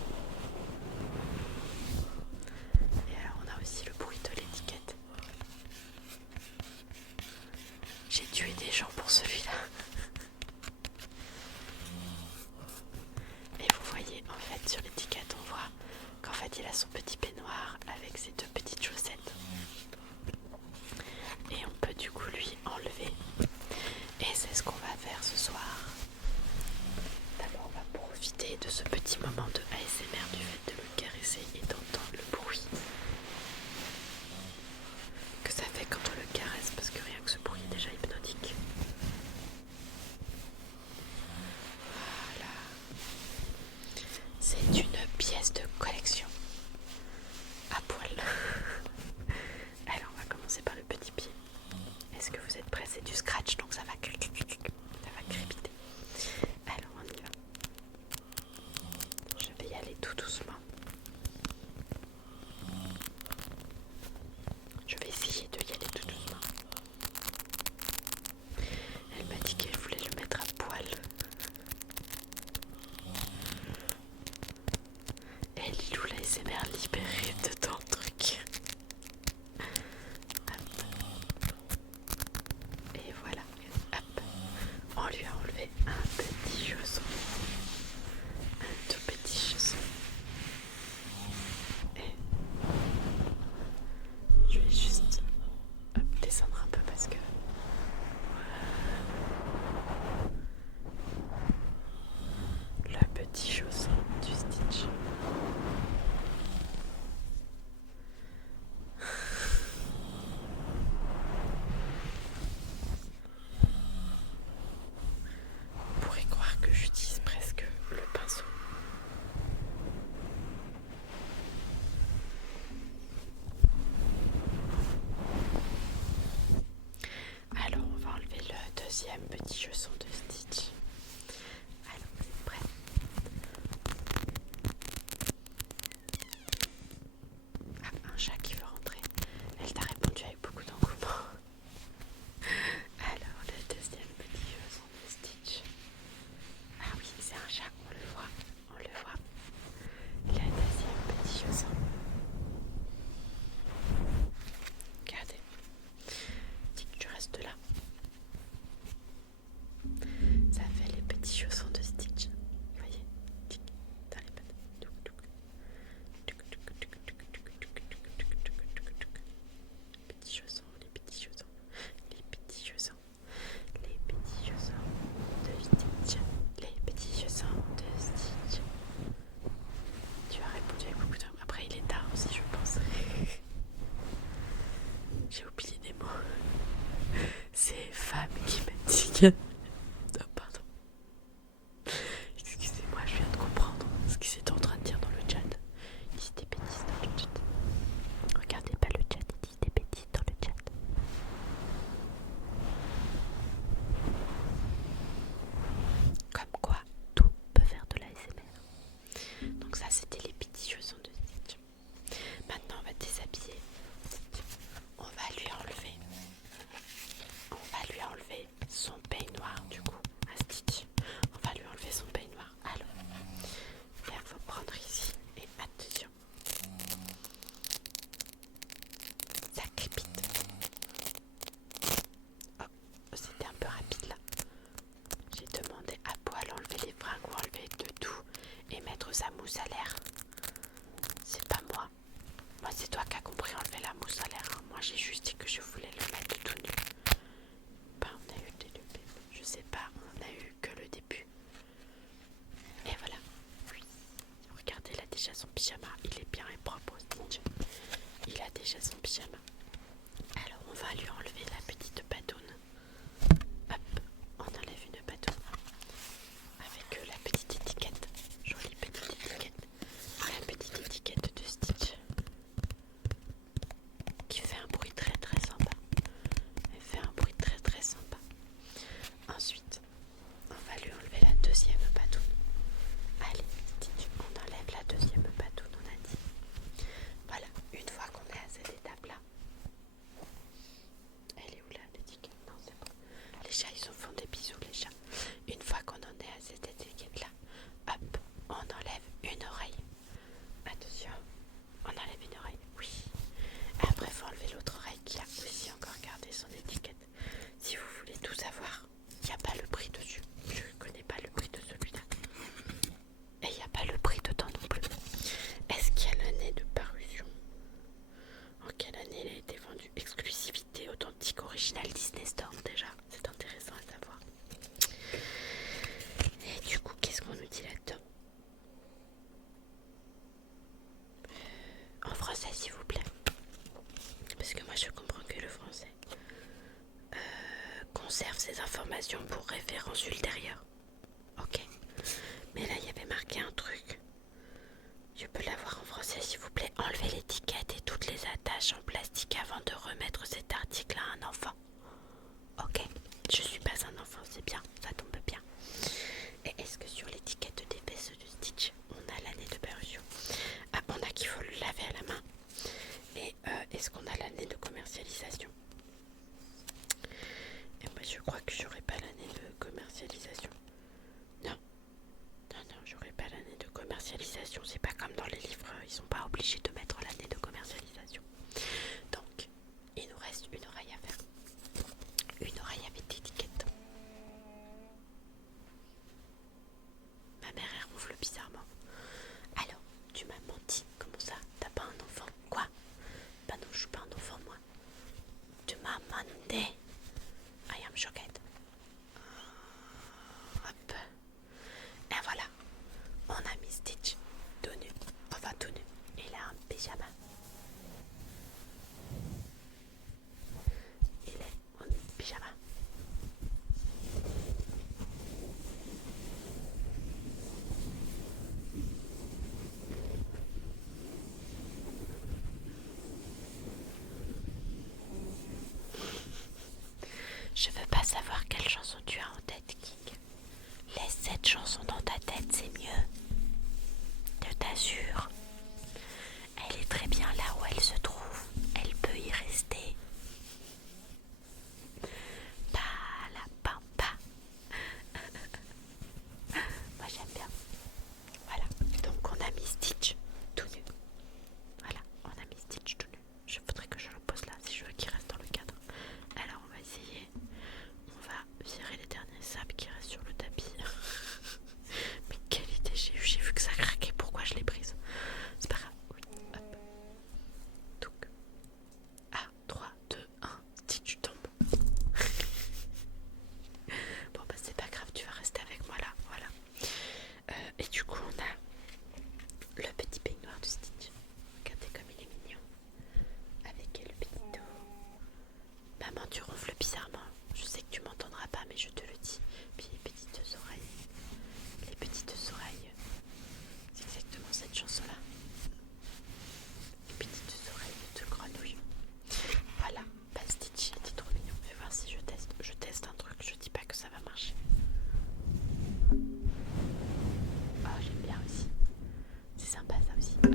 Et alors on a aussi le bruit de l'étiquette. J'ai tué des gens pour celui-là. Et vous voyez en fait sur l'étiquette on voit qu'en fait il a son petit peignoir avec ses deux petites chaussettes. Et on peut du coup lui enlever. Et c'est ce qu'on va faire ce soir. D'abord on va profiter de ce petit moment de ASMR du fait de le caresser et d'entendre le bruit que ça fait quand on le caresse, parce que rien que ce bruit est déjà hypnotique. Voilà. C'est une pièce de collection à poil. Alors on va commencer par le petit pied. Est-ce que vous êtes prêts? C'est du scratch donc ça va crépiter. Alors on y va. Je vais y aller tout doucement. Je vais essayer de y aller tout doucement. Elle m'a dit qu'elle voulait le mettre à poil. Et Lilou la SMR libérée de tant de trucs. Et voilà. Hop. On lui a enlevé un petit chausson. Un tout petit chausson. Et je vais juste descendre un peu parce que le petit chausson du Stitch. On pourrait croire que j'utilise presque le pinceau. Alors on va enlever le deuxième petit chausson de Stitch. Alors vous êtes prêts? Ah, un chat qui veut rentrer. Elle t'a répondu avec beaucoup d'engouement. Alors le deuxième petit chausson de Stitch. Ah oui, c'est un chat, on le voit. Le deuxième petit chausson. Regardez. Tic, tu restes là. Ça fait les petits chaussons de Stitch. Vous voyez? Tic, dans les pattes. Petits chaussons, les petits chaussons, les petits chaussons, les petits chaussons de Stitch, les petits chaussons de Stitch. Tu as répondu avec beaucoup de... Après il est tard aussi je pense. J'ai oublié des mots. C'est femme qui m'a dit. Oh, pardon. Excusez-moi, je viens de comprendre ce qu'ils étaient en train de dire dans le chat. Ils disent des bêtises dans le chat. Regardez pas le chat, ils disent des bêtises dans le chat. Comme quoi, tout peut faire de l'ASMR. Donc ça, c'était les petits chaussons de Stitch. Maintenant, on va déshabiller. On va lui enlever son peignoir du coup à Stitch. On va lui enlever son peignoir. Alors, il faut prendre ici et attention. Ça crépite. Oh, c'était un peu rapide là. J'ai demandé à Poil enlever les fringues ou enlever de tout et mettre sa mousse à l'air. C'est pas moi. Moi c'est toi qui as compris enlever la mousse à l'air. Hein. Moi j'ai juste dit que je voulais le mettre tout nu. Ben, on a eu des débuts. Je sais pas, on a eu que le début. Et voilà. Oui. Regardez, il a déjà son pyjama. Il est bien et propre au Stitch. Il a déjà son pyjama. Alors on va lui enlever la petite batoune. Hop, on enlève une batoune. Avec la petite étiquette. Jolie petite étiquette. La petite étiquette de Stitch. Qui fait un bruit très très sympa. Elle fait un bruit très très sympa. Ensuite, on va lui enlever la deuxième batoune. Allez, Stitch, on enlève la deuxième batoune. cette chanson dans ta tête, c'est mieux. Je t'assure. Elle est très bien là où elle se trouve. Elle peut y rester. Pas la pampa. Moi j'aime bien. Voilà. Donc on a mis Stitch tout nu. Voilà, on a mis Stitch tout nu. Je voudrais que je le pose là si je veux qu'il reste dans le cadre. Alors on va essayer. On va virer les derniers sables qui restent sur le tapis. Mais quelle idée j'ai vu que ça craquait. Pourquoi je l'ai prise? C'est pas grave. Oui, hop. Donc. Ah, 3, 2, 1. Stitch tombe. Bon bah c'est pas grave, tu vas rester avec moi là. Voilà. Et du coup on a le petit peignoir de Stitch. Regardez comme il est mignon. Avec le petit dos. Maman, tu ronfles bizarrement. Je sais que tu m'entendras pas, mais je te le dis. Puis les petites oreilles. Les petites oreilles. C'est exactement cette chanson-là. Les petites oreilles de grenouille. Voilà. Bah, Stitch, il était trop mignon. Fais voir si je teste. Je teste un truc. Je dis pas que ça va marcher. Oh, j'aime bien aussi. C'est sympa ça aussi. Hop.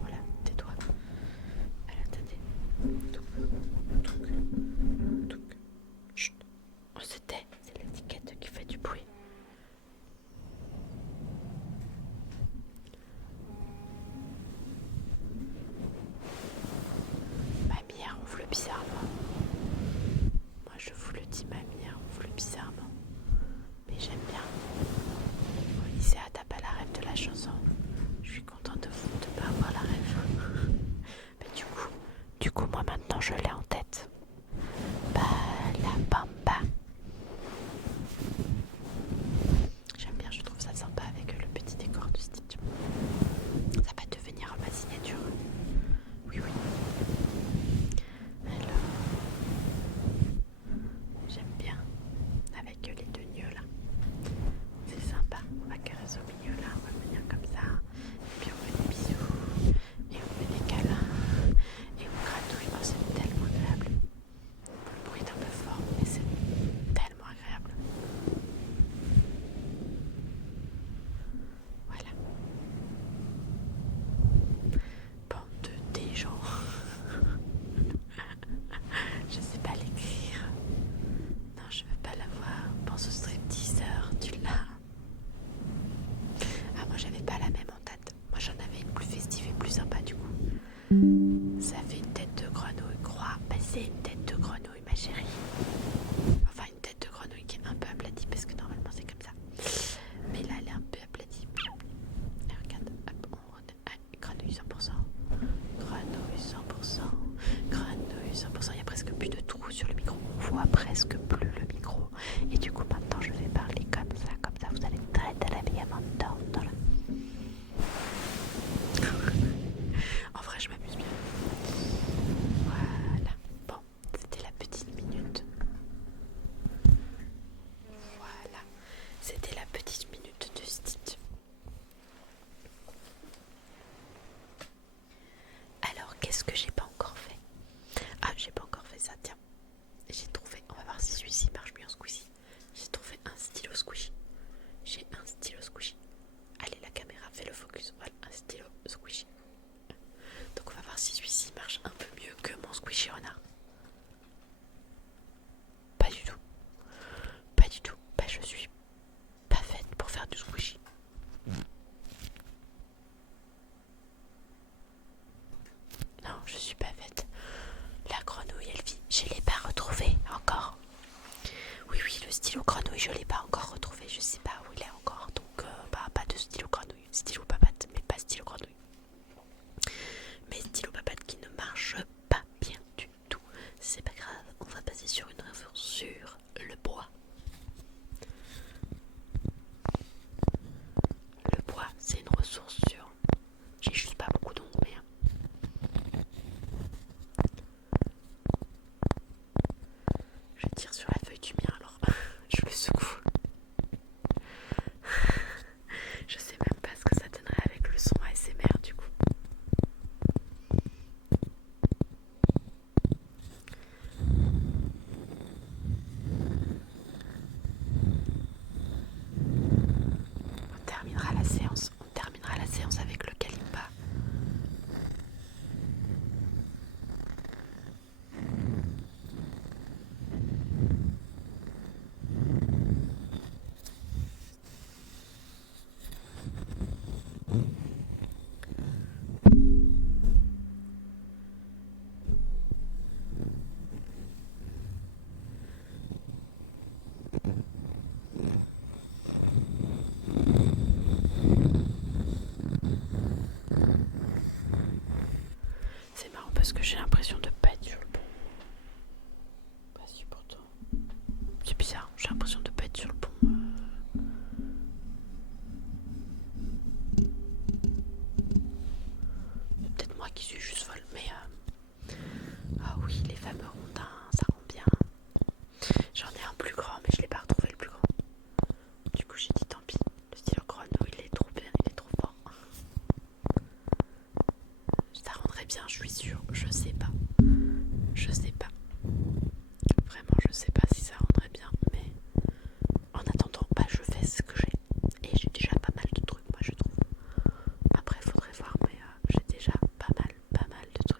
Voilà, tais-toi. Alors, attendez. Touc. Chut. On se tait. C'est l'étiquette qui fait du bruit. Mamie, elle ronfle bizarrement. Moi, je vous le dis, mamie, elle ronfle bizarrement. Mais j'aime bien. Lycéa, t'as pas la rêve de la chanson. Je suis contente de pas avoir la rêve. Mais du coup, moi maintenant je l'ai en tête. Bah, la bamba. J'aime bien, je trouve ça sympa avec le petit décor de Stitch. Ça va devenir ma signature. Oui. Alors, j'aime bien avec les deux nœuds là. C'est sympa. On va caresser au milieu là. On va venir comme ça. Et puis on fait des bisous. Et on fait des câlins. Et on gratouille. Oh, c'est tellement agréable. Le bruit est un peu fort, mais c'est tellement agréable. Voilà. Bande des gens. Je sais pas l'écrire. Non, je veux pas l'avoir. Pense au stripteaseur, tu l'as. Ah, moi j'avais pas la même en tête. Moi j'en avais une plus festive et plus sympa du coup. Ça fait une tête de grenouille, croix. Bah, c'est une tête de grenouille, ma chérie. Enfin, une tête de grenouille qui est un peu aplatie parce que normalement c'est comme ça. Mais là elle est un peu aplatie. Et regarde, hop, grenouille 100%. Grenouille 100%. Grenouille 100%. Il y a presque plus de trous sur le micro. On voit presque plus le micro. Et du coup maintenant je vais parler comme ça vous allez très la vie à m'entendre. En vrai je m'amuse bien. j'ai dit tant pis. Le stylo chrono, il est trop bien, il est trop fort. Ça rendrait bien, je suis sûre. Je sais pas. Je sais pas. Vraiment, je sais pas si ça rendrait bien, mais en attendant, bah je fais ce que j'ai. Et j'ai déjà pas mal de trucs, moi je trouve. Après, faudrait voir, mais j'ai déjà pas mal de trucs.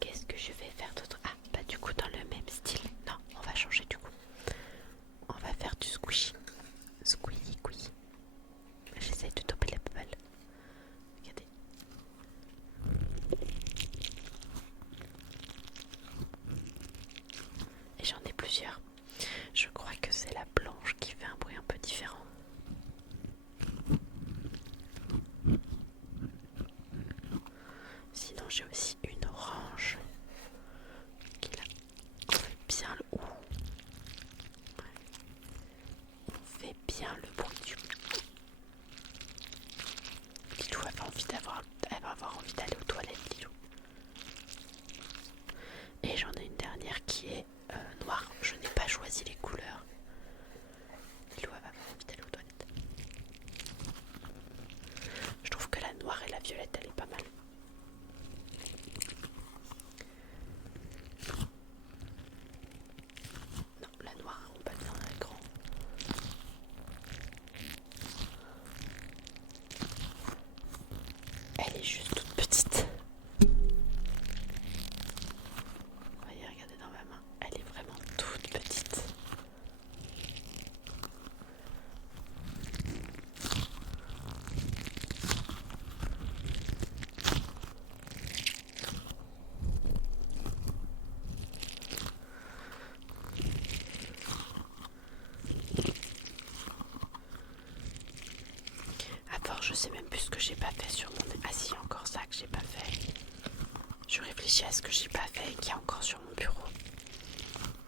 Qu'est-ce que je vais faire d'autre? Ah, bah du coup dans le même style. Non, on va changer du coup. On va faire du squishy. Squeaky. J'essaie de toper la poubelle. Regardez. Et j'en ai plusieurs. Je crois que c'est la blanche qui fait un bruit un peu différent. Sinon j'ai aussi une orange qui là, on fait bien le ouh. On fait bien le bruit du Lilou elle va avoir envie d'aller aux toilettes, Lilou. Et j'en ai une dernière qui est noire. Je n'ai pas choisi les couleurs. Lilou elle va avoir envie d'aller aux toilettes. Je trouve que la noire et la violette elle est pas mal. Non, la noire on pas bien à l'écran. Elle est juste toute petite. Voyez, regardez dans ma main. Elle est vraiment toute petite. À part, je sais même plus ce que j'ai pas fait sur mon... Ah si, encore ça que j'ai pas fait. Je réfléchis à ce que j'ai pas fait et qu'il y a encore sur mon bureau.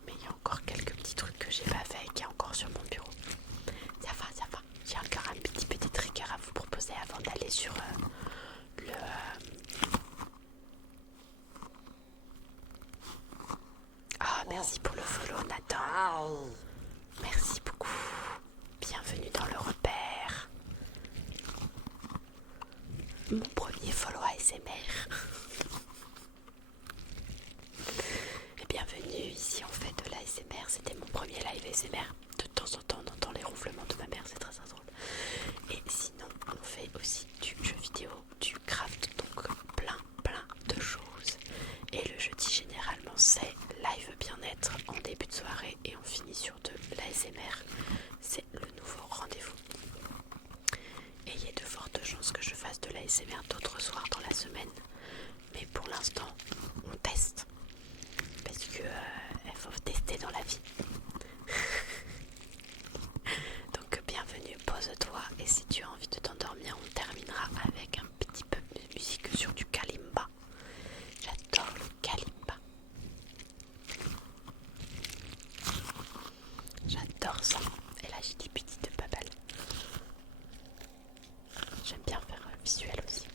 Mais il y a encore quelques petits trucs que j'ai pas fait et qu'il y a encore sur mon bureau. Ça va. J'ai encore un petit trigger à vous proposer avant d'aller sur le... Ah, merci pour le follow, Nathan. Merci beaucoup. Bienvenue dans le repère. Mon premier follow ASMR. Et bienvenue, ici on fait de l'ASMR. C'était mon premier live ASMR. De temps en temps on entend les ronflements de ma mère, c'est très drôle. Et sinon on fait aussi du jeu vidéo, du craft, donc plein de choses. Et le jeudi généralement c'est live bien-être en début de soirée et on finit sur de l'ASMR. C'est le nouveau rendez-vous. Et il y a de fortes chances que je fasse de l'ASMR d'autres soirs dans la semaine. Mais pour l'instant on teste. Parce que faut tester dans la vie. Donc bienvenue, pose-toi et si tu as envie de t'endormir, on terminera avec un petit peu de musique sur du kalimba. J'adore le kalimba. J'adore ça. Et là j'ai des petites babales. J'aime bien faire visuel aussi.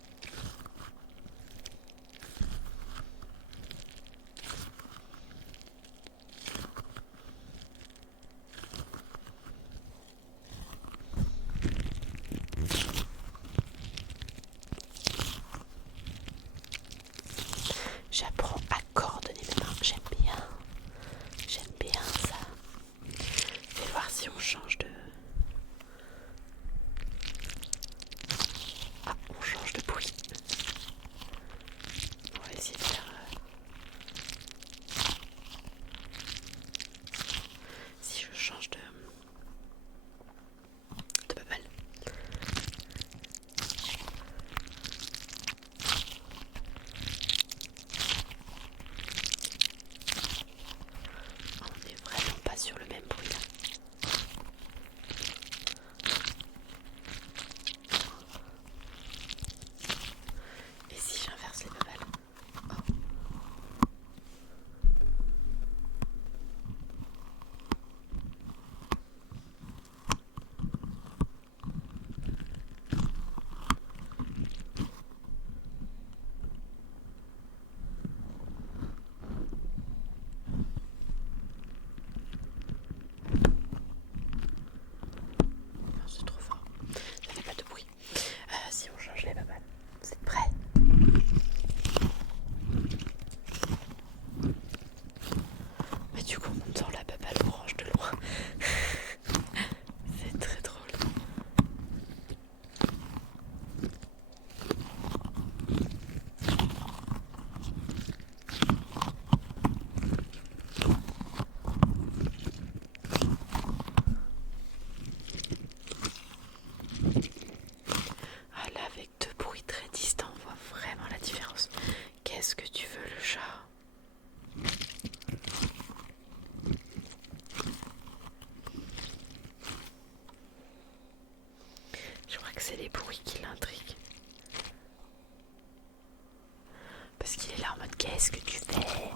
qu'est-ce que tu fais?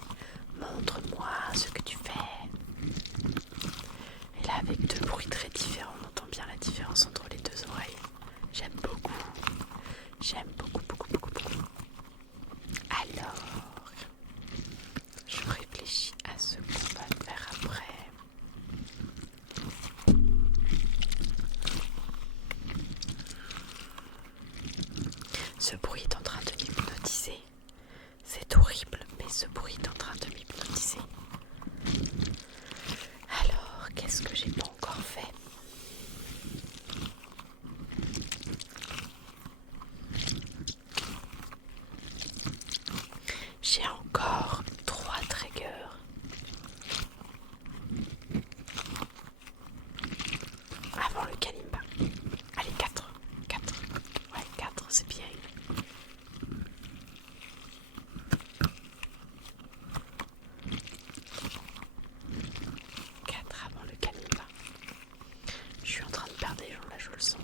Montre-moi ce que tu fais. Et là, avec deux bruits très différents, on entend bien la différence entre les deux oreilles. J'aime beaucoup. J'aime beaucoup, beaucoup, beaucoup, beaucoup. Alors, je réfléchis à ce qu'on va faire après. Ce bruit est en train de m'hypnotiser. C'est horrible, mais ce bruit est en train de m'hypnotiser. Alors, qu'est-ce que j'ai pas encore fait? J'ai encore 3 triggers. Avant le kalimba. Allez, 4. 4. Ouais, 4, c'est bien. 4 avant le kalimba. Je suis en train de perdre les gens, là, je le sens.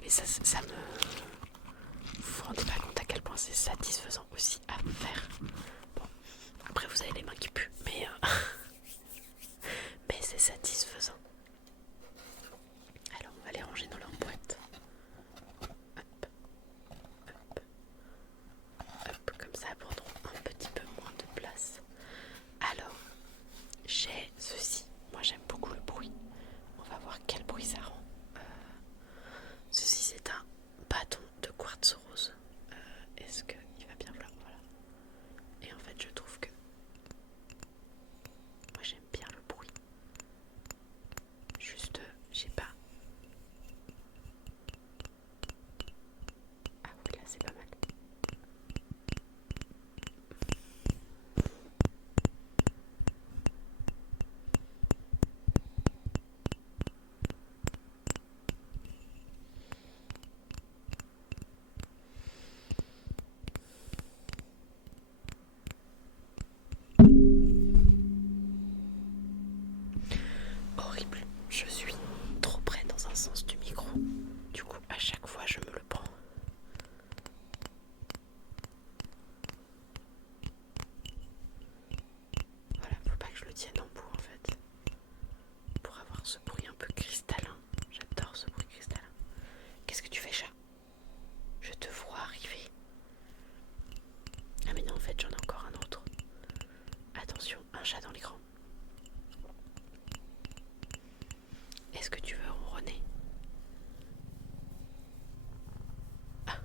Mais ça me... Vous vous rendez pas compte à quel point c'est satisfaisant aussi à faire. Bon, après vous avez les mains qui puent, mais mais c'est satisfaisant. Alors on va les ranger dans leur boîte. Hop, hop, hop, comme ça elles prendront un petit peu moins de place. Alors, j'ai ceci. Moi j'aime beaucoup le bruit. On va voir quel bruit ça rend. Ceci c'est un bâton de quartz rose. Est-ce qu'il va bien voir? Voilà. Et en fait je trouve que moi j'aime bien le bruit. Juste, je sais pas. Ah oui, là c'est pas mal. Horrible, je suis trop près dans un sens du micro. Du coup, à chaque fois, je me le prends. Voilà, faut pas que je le tienne en bout en fait. Pour avoir ce bruit un peu cristallin. J'adore ce bruit cristallin. Qu'est-ce que tu fais, chat? Je te vois arriver. Ah mais non, en fait, j'en ai encore un autre. Attention, un chat dans l'écran. Est-ce que tu veux ronronner? Ah.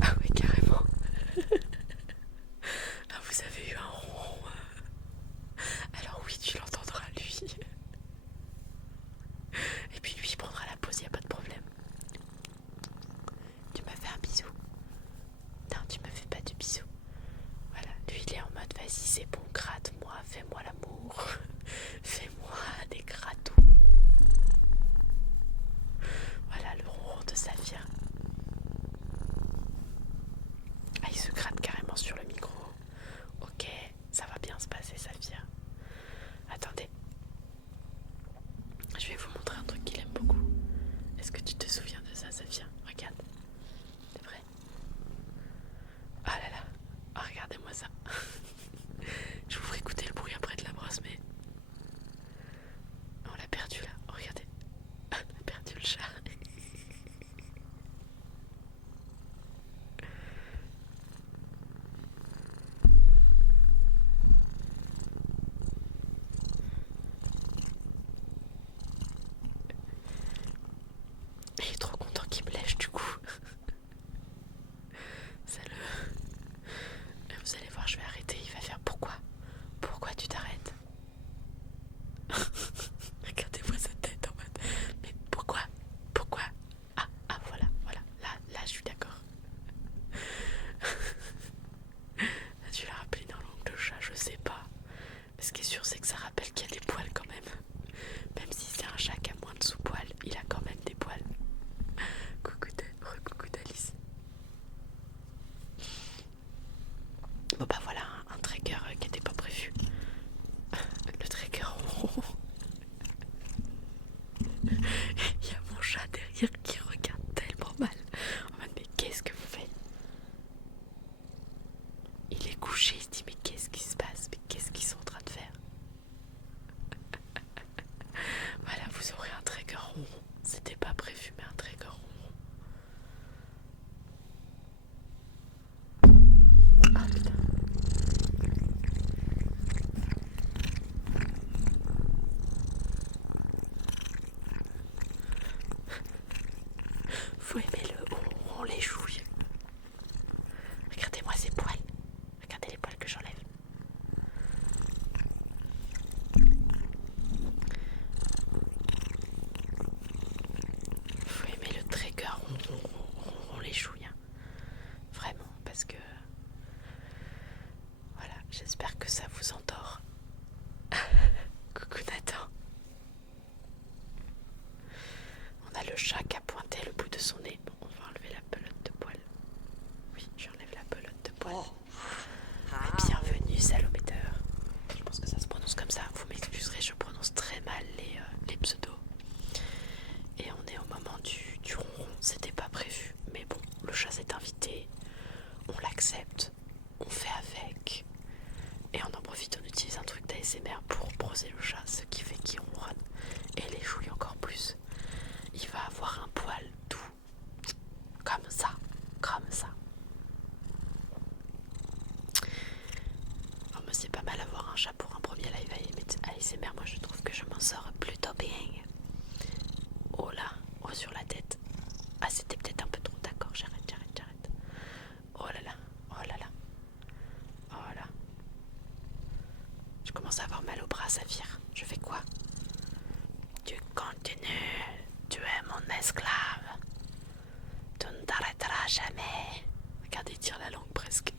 Ah oui, carrément. Ah, vous avez eu un ronron. Alors oui, tu l'entendras lui. Et puis lui, il prendra la pause, y a pas de problème. Tu m'as fait un bisou. Non, tu me fais pas de bisous. Voilà, lui il est en mode vas-y c'est bon, gratte-moi, fais-moi l'amour. Fais-moi des gratous. Voilà le ronron de Saphir. Ah, il se gratte carrément sur le micro. Ok, ça va bien se passer Saphir. Attendez. Je vais vous montrer un truc qu'il aime beaucoup. Est-ce que tu te souviens de ça, Saphir? Regarde. C'est vrai? Ah là là. Oh, regardez-moi ça. Je vous ferai écouter le bruit après de la brosse, mais... On l'a perdu là. Oh, regardez. On a perdu le chat. Il est trop content qu'il me lèche du coup. Ça le... Vous allez voir, je vais arrêter. Il va faire pourquoi? Pourquoi tu t'arrêtes? Regardez-moi sa tête en mode... Mais pourquoi? on les chouille, hein. Vraiment, parce que voilà, j'espère que ça vous endort. Coucou Nathan. On a le chat qui a pointé le bout de son nez. Bon, on va enlever la pelote de poil. Oui, j'enlève la pelote de poil. Mais bienvenue, salométeur. Je pense que ça se prononce comme ça. Vous m'excuserez, je prononce très mal les pseudos. Et on est au moment du ronron. C'était pas prévu. Mais bon, le chat s'est invité. On l'accepte. On fait avec. Et on en profite, on utilise un truc d'ASMR pour brosser le chat, ce qui fait qu'il ronronne et les chouille encore plus. Il va avoir un poil doux, comme ça, comme ça. Oh, mais c'est pas mal avoir un chat pour un premier live ASMR, moi je trouve que je m'en sors plutôt bien. Oh là, oh sur la tête. Ah c'était peut-être un peu trop, d'accord, j'arrête. Oh là là, oh là là, oh là. Je commence à avoir mal au bras, Saphir. Je fais quoi? Tu continues, tu es mon esclave. Tu ne t'arrêteras jamais. Regardez, il tire la langue presque.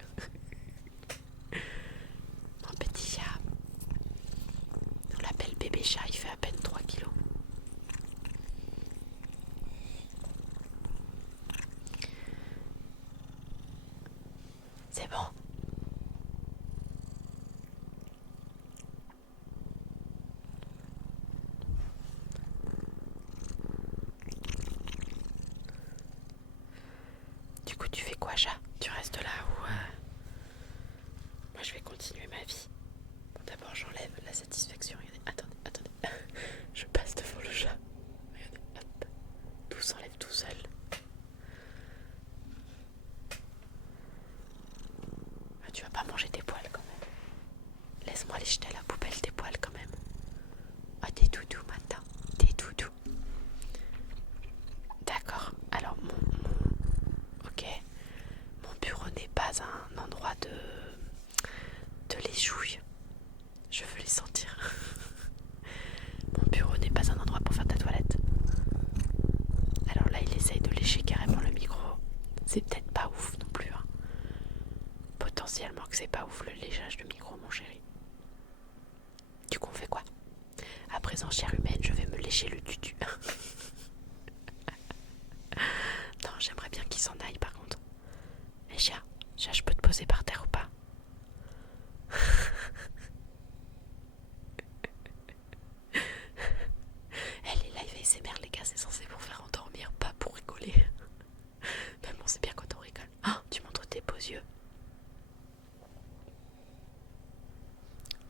Mon petit chat. On l'appelle bébé chat, il fait à peine 3 kilos. C'est bon. Du coup, tu fais quoi, chat? Tu restes là ou moi, je vais continuer ma vie. Bon, d'abord, j'enlève la satisfaction. Regardez, attendez. Je passe devant le chat. Regardez, hop. Tout s'enlève tout seul. Ah, tu vas pas manger tes poils quand même. Laisse-moi les jeter à la poubelle, tes poils quand même. Ah, t'es doudou maintenant. T'es doudou. D'accord. Alors, ok. Mon bureau n'est pas un endroit de les chouilles. Je veux les sentir. Mon bureau n'est pas un endroit pour faire ta toilette. Alors là, il essaye de lécher carrément le micro. C'est peut-être pas ouf non plus, hein. Potentiellement que c'est pas ouf le léchage de micro, mon chéri. Du coup, on fait quoi? À présent, chère humaine, je vais me lécher le tutu. Non, j'aimerais bien qu'il s'en aille par contre. Mais chat, je peux te poser par terre ou pas? Elle est live ASMR, les gars, c'est censé pour faire endormir, pas pour rigoler. Mais bon, c'est bien quand on rigole. Oh, tu montres tes beaux yeux.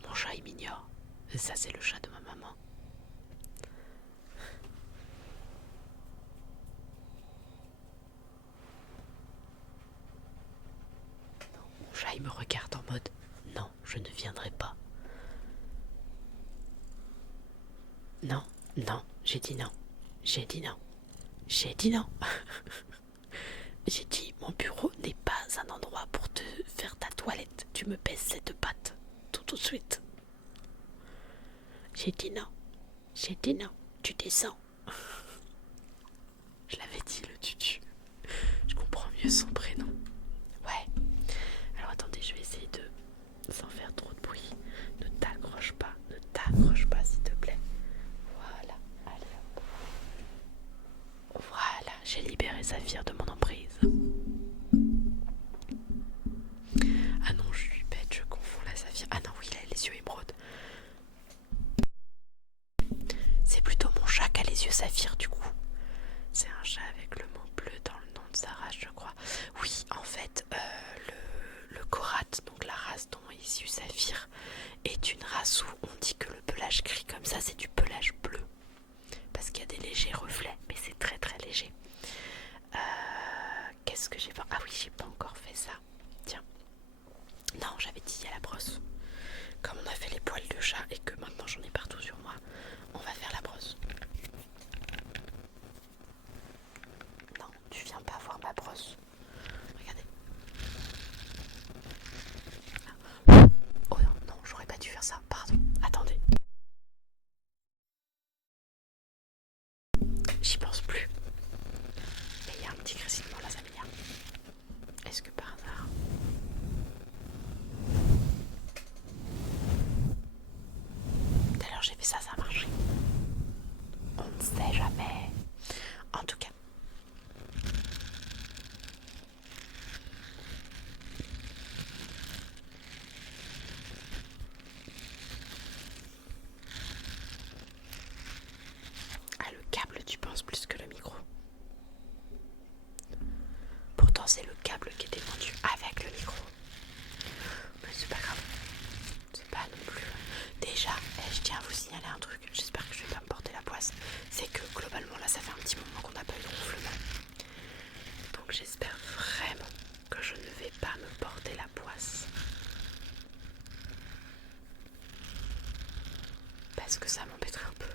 Mon chat, il m'ignore. Ça, c'est le chat de ma maman. Non, mon chat, il me regarde en mode non, je ne viendrai pas. Non, j'ai dit non. J'ai dit non. J'ai dit non. J'ai dit mon bureau n'est pas un endroit pour te faire ta toilette. Tu me baisses cette patte tout de suite. J'ai dit non. J'ai dit non. Tu descends. Je l'avais dit, le tutu. Je comprends mieux son prénom. Ouais. Alors attendez, je vais essayer de sans faire trop de bruit. Ne t'accroche pas s'il te plaît. Voilà, allez hop. Voilà, j'ai libéré Saphir de mon emprise. Ah non, je suis bête, je confonds la Saphir. Ah non, oui, il a les yeux émeraudes. C'est plutôt mon chat qui a les yeux saphir du coup. C'est un chat avec le mot bleu dans le nom de sa race, je crois. Oui, en fait, le Korat, donc la race dont est issu Saphir, est une race où on dit que le pelage gris comme ça, c'est du pelage bleu. Parce qu'il y a des légers reflets, mais c'est très très léger. Qu'est-ce que j'ai fait? Ah oui, j'ai pas encore fait ça. Tiens. Non, j'avais dit à la brosse. Comme on a fait les poils de chat et que maintenant j'en ai partout sur moi, on va faire la brosse. Non, tu viens pas voir ma brosse. Regardez. Oh non, j'aurais pas dû faire ça. Pardon. Attendez. J'y pense plus. Mais il y a un j'ai fait ça, ça a marché. On ne sait jamais. En tout cas. Ah, le câble, tu penses plus que le micro. Pourtant, c'est le câble qui était vendu avec le micro. Mais c'est pas grave. C'est pas non plus. Déjà, je tiens à vous signaler un truc. J'espère que je vais pas me porter la poisse. C'est que globalement, là, ça fait un petit moment qu'on n'a pas eu de ronflement. Donc, j'espère vraiment que je ne vais pas me porter la poisse. Parce que ça m'embêterait un peu.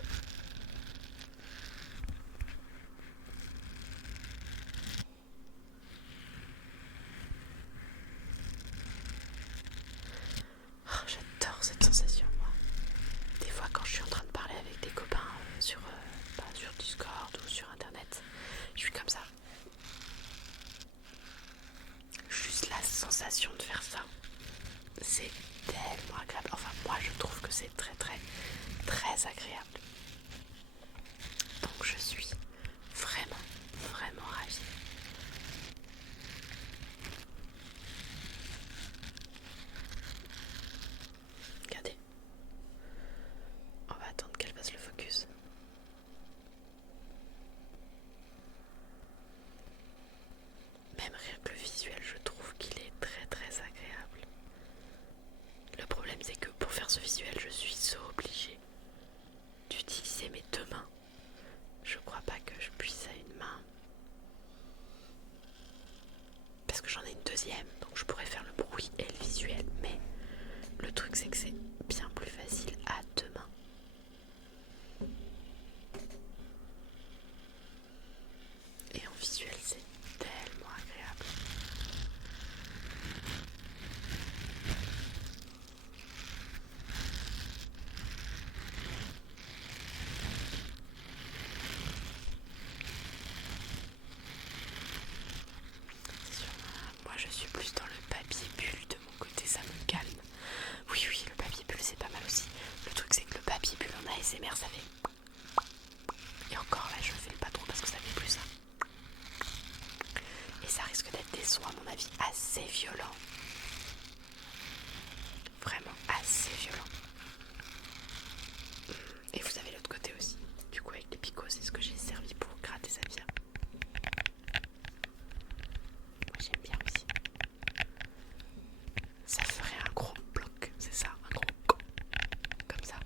Oh, j'adore cette sensation, moi. Des fois, quand je suis en train de parler avec des copains sur Discord ou sur Internet, je suis comme ça. Juste la sensation de faire ça, c'est tellement agréable. Enfin, moi, je trouve que c'est très, très, très agréable. Donc, je suis vraiment, vraiment ravie. Regardez. On va attendre qu'elle fasse le focus. Même rien que le visuel, je trouve qu'il est très très agréable. Le problème, c'est que pour faire ce visuel, je suis obligée d'utiliser mes deux mains. Je crois pas que je puisse à une main. Parce que j'en ai une deuxième, donc je pourrais faire le bruit et le visuel. Mais le truc, c'est que c'est bien plus facile à deux mains. Et en visuel, c'est tellement agréable. C'est sûr, moi je suis plus dans le papier bulle de mon côté, ça me calme. Oui, le papier bulle c'est pas mal aussi. Le truc c'est que le papier bulle en ASMR ça fait... Et encore là je fais pas trop parce que ça fait plus ça. Et ça risque d'être des sons à mon avis assez violents. Vraiment assez violents. Et vous avez l'autre côté aussi. Du coup avec les picots c'est ce que j'ai servi pour gratter sa pierre. Moi j'aime bien aussi. Ça ferait un gros bloc, c'est ça, un gros comme ça.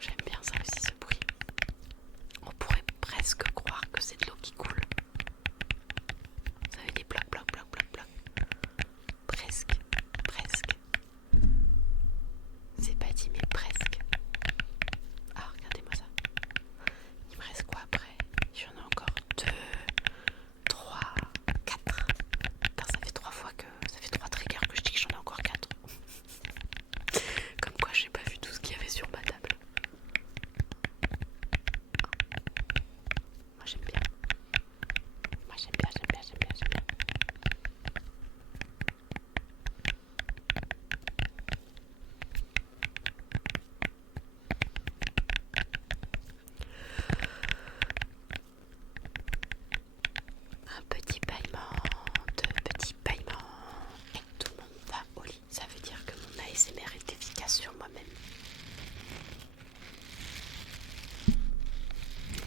J'aime bien ça aussi, ce bruit. On pourrait presque croire que c'est de l'eau qui coule. Vous savez, des blocs. Presque. C'est pas dit, mais presque. Ah, regardez-moi ça. Il me reste quoi après? J'en ai encore 2, 3, 4. Putain, ça fait 3 fois que... Ça fait 3 triggers que je dis que j'en ai encore 4. Comme quoi, j'ai pas vu tout ce qu'il y avait sur ma table. Moi, j'aime bien. J'aime bien. Un petit bâillement, deux petits bâillements, et tout le monde va au lit. Ça veut dire que mon ASMR est efficace sur moi-même.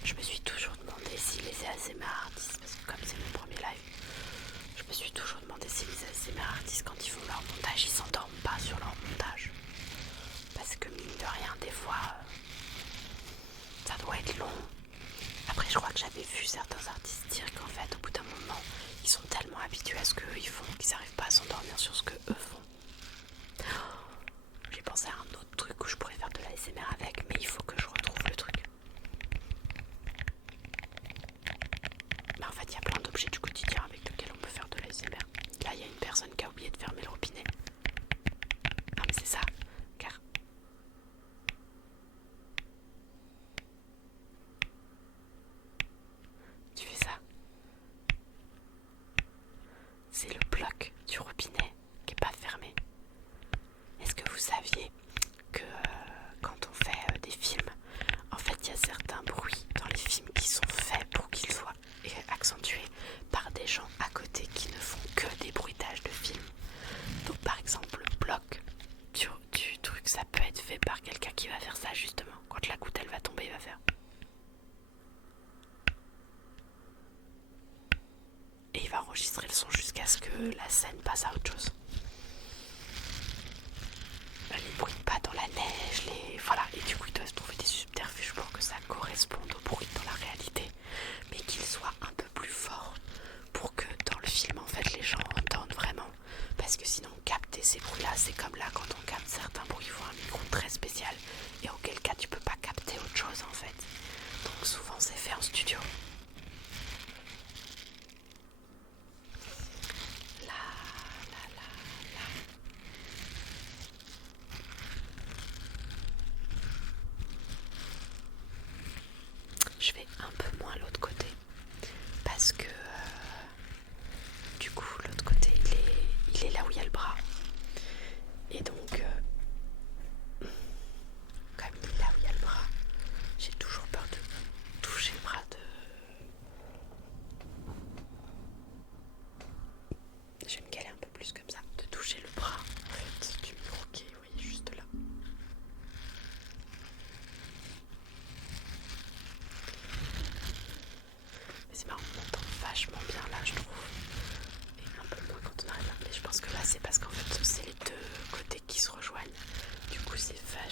Je me suis toujours demandé si les ASMR artistes, parce que comme c'est mon premier live, je me suis toujours demandé si les ASMR artistes, quand ils font leur montage, ils s'endorment pas sur leur montage. Parce que mine de rien, des fois, ça doit être long. Après, je crois que j'avais vu certains artistes dire qu'en fait, au bout d'un moment, ils sont tellement habitués à ce qu'eux ils font qu'ils n'arrivent pas à s'endormir sur ce que eux font. J'ai pensé à un autre truc où je pourrais faire de l'ASMR avec, mais il faut que je retrouve le truc. Mais en fait, il y a plein d'objets du quotidien avec lesquels on peut faire de l'ASMR. Là, il y a une personne qui a oublié de fermer le robinet. Non, mais c'est ça, car... Tu fais ça. C'est le bloc du robinet qui n'est pas fermé.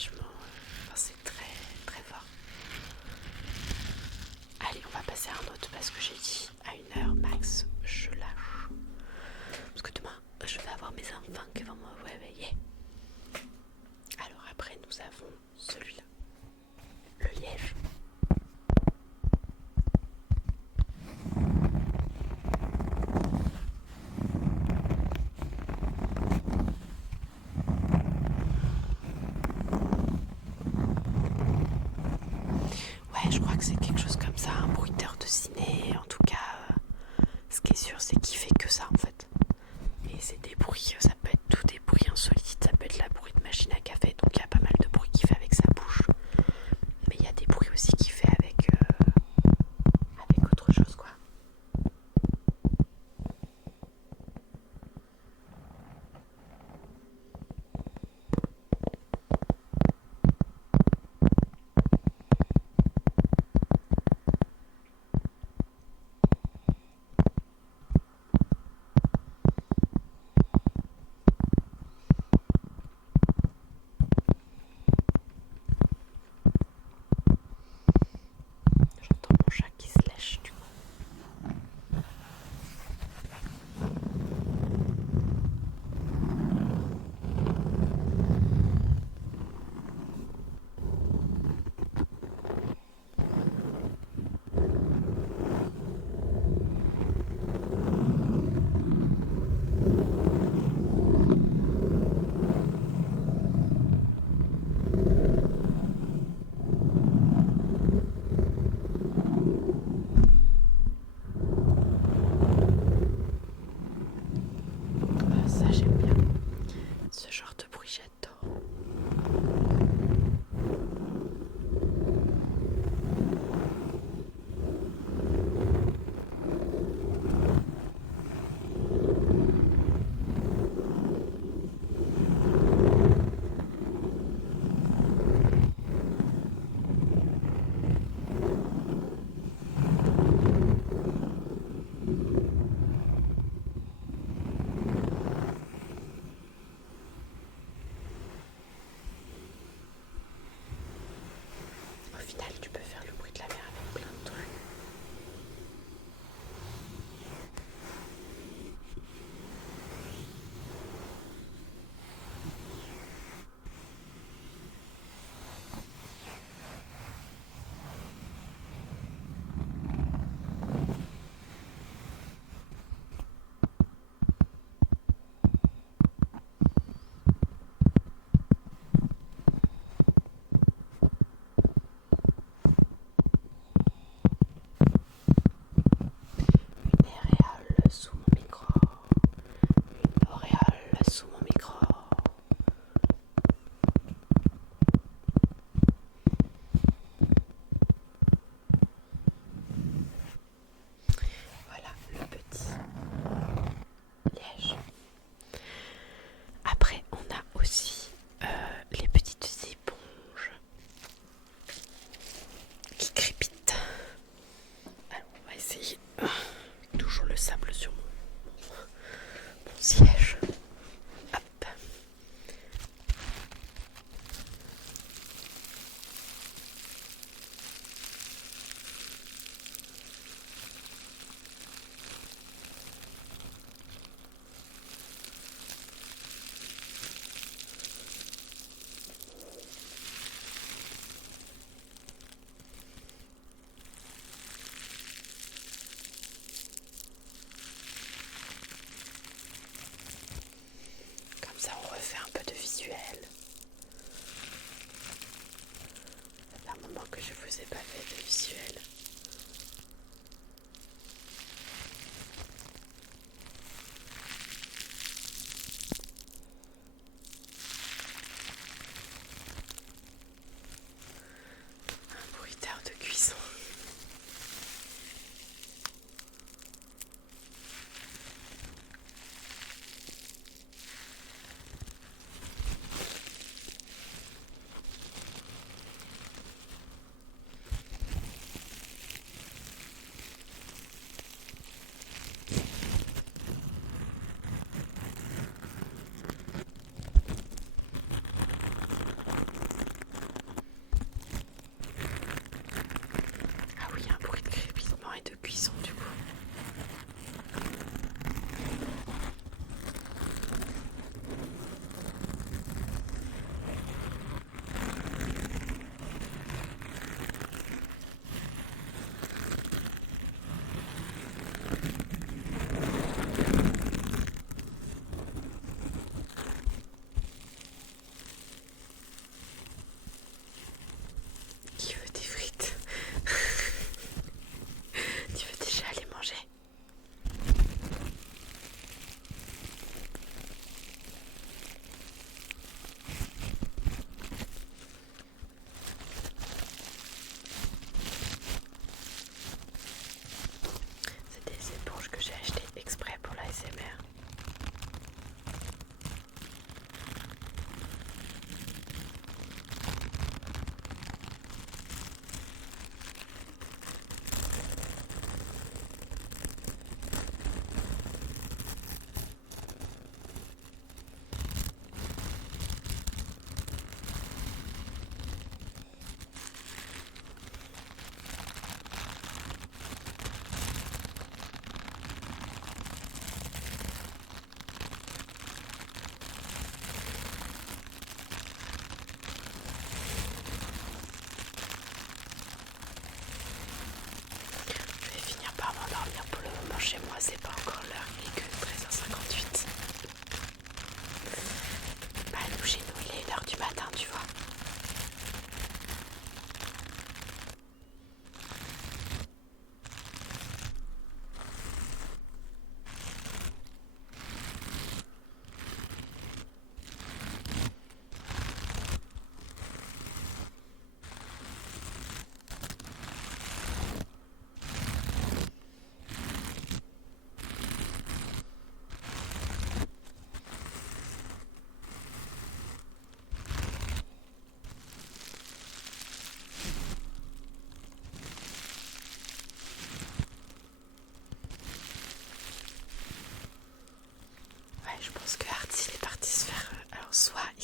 vachement... Enfin, c'est très très fort. Allez, on va passer à un autre parce que j'ai dit à 1 heure max, je lâche. Parce que demain, je vais avoir mes enfants qui vont me réveiller. Alors après, nous avons celui-là. Le liège. Ouais, je crois que c'est quelque chose comme ça, un bruiteur de ciné. En tout cas, ce qui est sûr, c'est qu'il fait que ça en fait. Et c'est des bruits, ça peut être tous des bruits insolites, ça peut être la bruit de machine à café, donc il y a pas mal de bruits qu'il fait avec sa bouche. Mais il y a des bruits aussi qu'il fait avec autre chose quoi. J'entends mon chat qui se lèche du coup. Ah, ça j'aime bien. Ce genre de bruit j'adore. Au final, tu peux faire le bruit de la mer avec plein de trucs. Une auréole sous mon micro. Une auréole sous mon micro. Voilà le petit liège. Après, on a aussi les petites éponges qui crépitent. Alors, on va essayer. Toujours le sable sur mon siège. Hop. Comme ça, on refait un peu de visuel. Ça fait un moment que je vous ai pas fait de visuel. Un bruiteur de cuisson.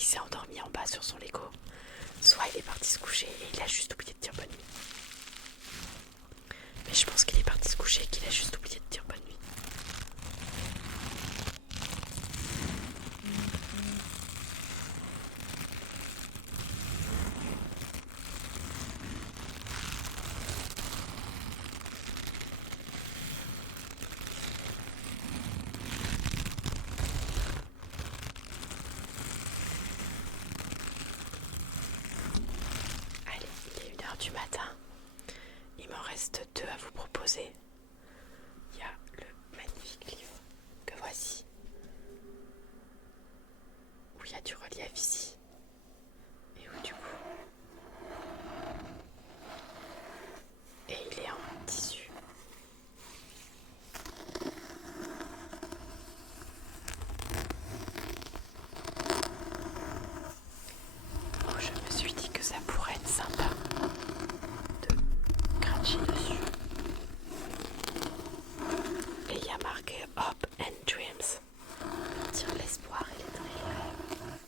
s'est endormi en bas sur son Lego, soit il est parti se coucher et il a juste oublié de dire bonne nuit. Mais je pense qu'il est parti se coucher et qu'il a juste oublié de dire bonne nuit. Allez, il est 1h du matin. Il m'en reste 2 à vous proposer. Il y a le magnifique livre que voici, où il y a du relief ici, et où du coup, et il est en tissu. Oh, je me suis dit que ça pourrait être sympa de cracher dessus. Et il y a marqué Hope and Dreams, pour dire l'espoir et les rêves.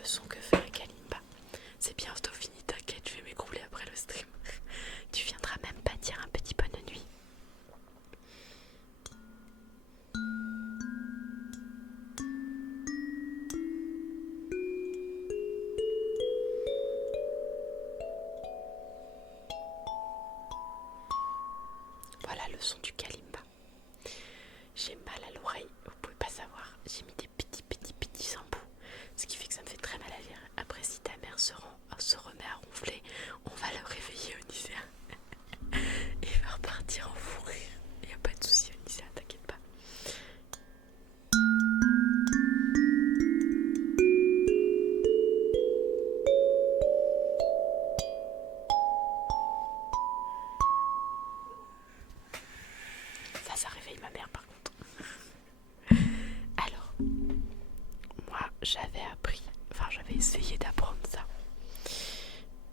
le son que fait un kalimba. C'est bientôt fini, t'inquiète, je vais m'écrouler après le stream. Tu viendras même pas dire un petit bonne nuit. Voilà le son du kalimba. J'ai mal à l'oreille, vous pouvez pas savoir. J'ai mis des petits embouts, ce qui fait que ça me fait très mal à lire. Après, si ta mère se remet à ronfler, on va le réveiller, Onicea. Et il va repartir en fou rire. Y a pas de souci, Onicea, t'inquiète pas. Ça réveille ma mère par contre. Alors, moi j'avais essayé d'apprendre ça.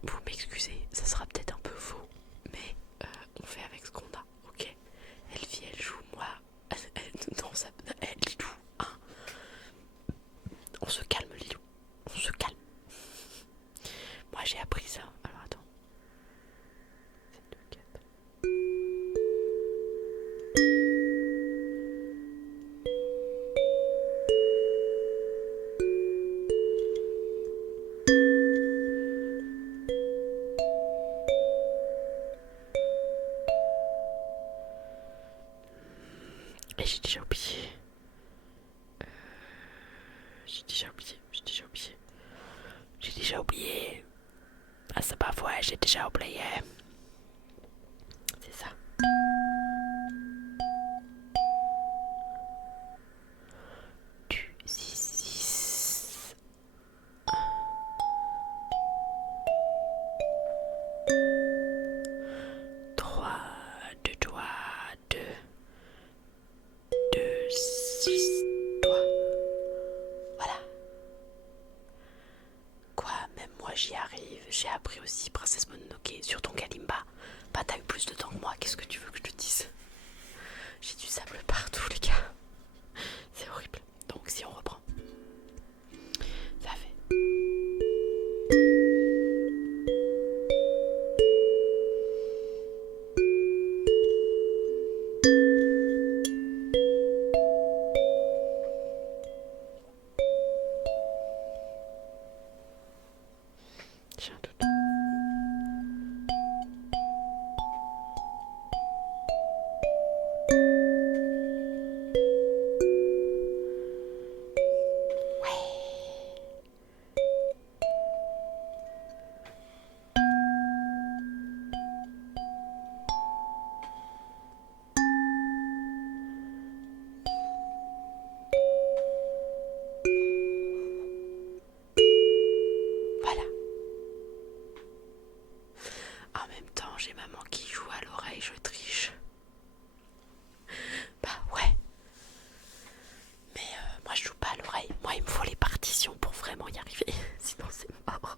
Vous m'excusez, ça sera peut-être un peu faux, mais on fait avec ce qu'on a, ok? Elfie, elle joue, moi, non, ça, elle joue, hein. On se calme, Lilou, on se calme. Moi j'ai appris ça, alors attends. 7, 2, 4. Et j'ai déjà oublié. J'ai déjà oublié. Ah, c'est pas vrai, j'ai déjà oublié. C'est ça. Du 6. 3, 2 doigts, 2, 2, 6 doigts. Voilà. Quoi, même moi j'y arrive. J'ai appris aussi Princesse Mononoke sur ton kalimba. Bah t'as eu plus de temps que moi, qu'est-ce que tu veux que je te dise? J'ai du sable partout les gars. C'est horrible. Donc si on reprend. Ça fait. J'ai un doute. Voilà. En même temps, j'ai maman qui joue à l'oreille, je triche. Bah ouais. Mais moi je joue pas à l'oreille. Moi il me faut les partitions pour vraiment y arriver. Sinon c'est mort.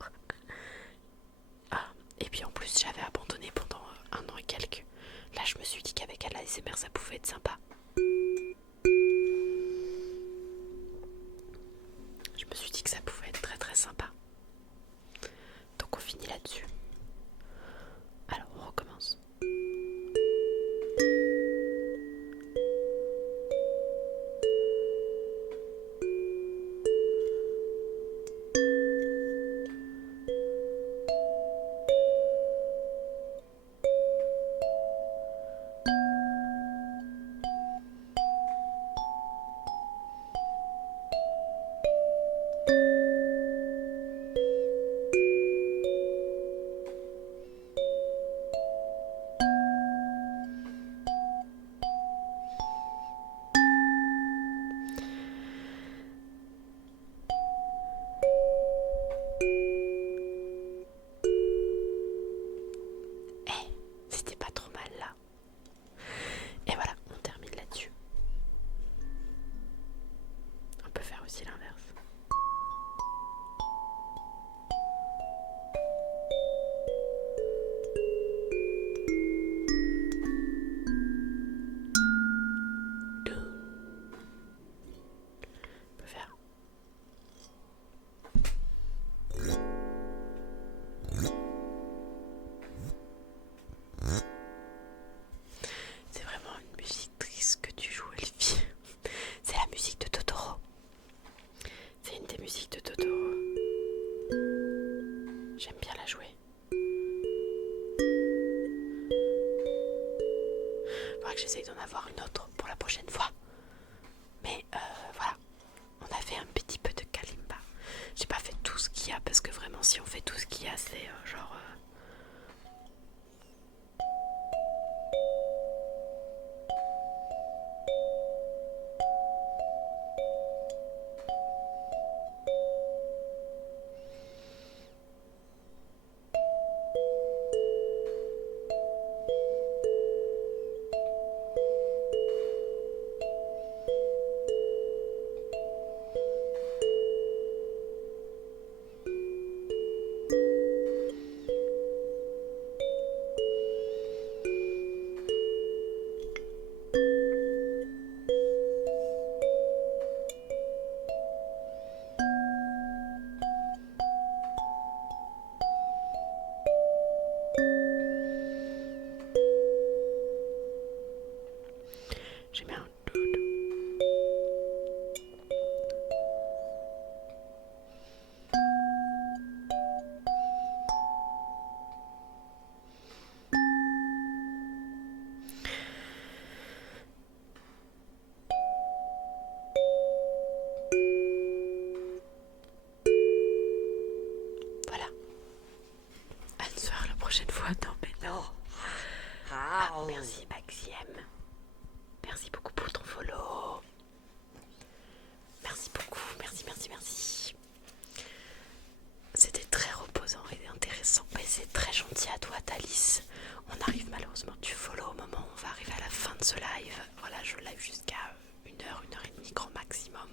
Ah, et puis en plus j'avais abandonné pendant 1 an et quelques. Là je me suis dit qu'avec l'ASMR ça pouvait être sympa. Je me suis dit que ça pouvait être très très sympa. Donc on finit là-dessus. Alors on recommence. faudra que j'essaye d'en avoir une autre pour la prochaine fois. Mais voilà, on a fait un petit peu de kalimba. J'ai pas fait tout ce qu'il y a parce que vraiment si on fait tout ce qu'il y a c'est genre... J'ai mis un doudou. Voilà. À te faire la prochaine fois. Non mais non. Ah, merci Maxime. Merci beaucoup pour ton follow. Merci beaucoup. Merci. C'était très reposant et intéressant. Et c'est très gentil à toi Thalys. On arrive malheureusement du follow au moment où on va arriver à la fin de ce live. Voilà, je live jusqu'à 1 heure et demie grand maximum.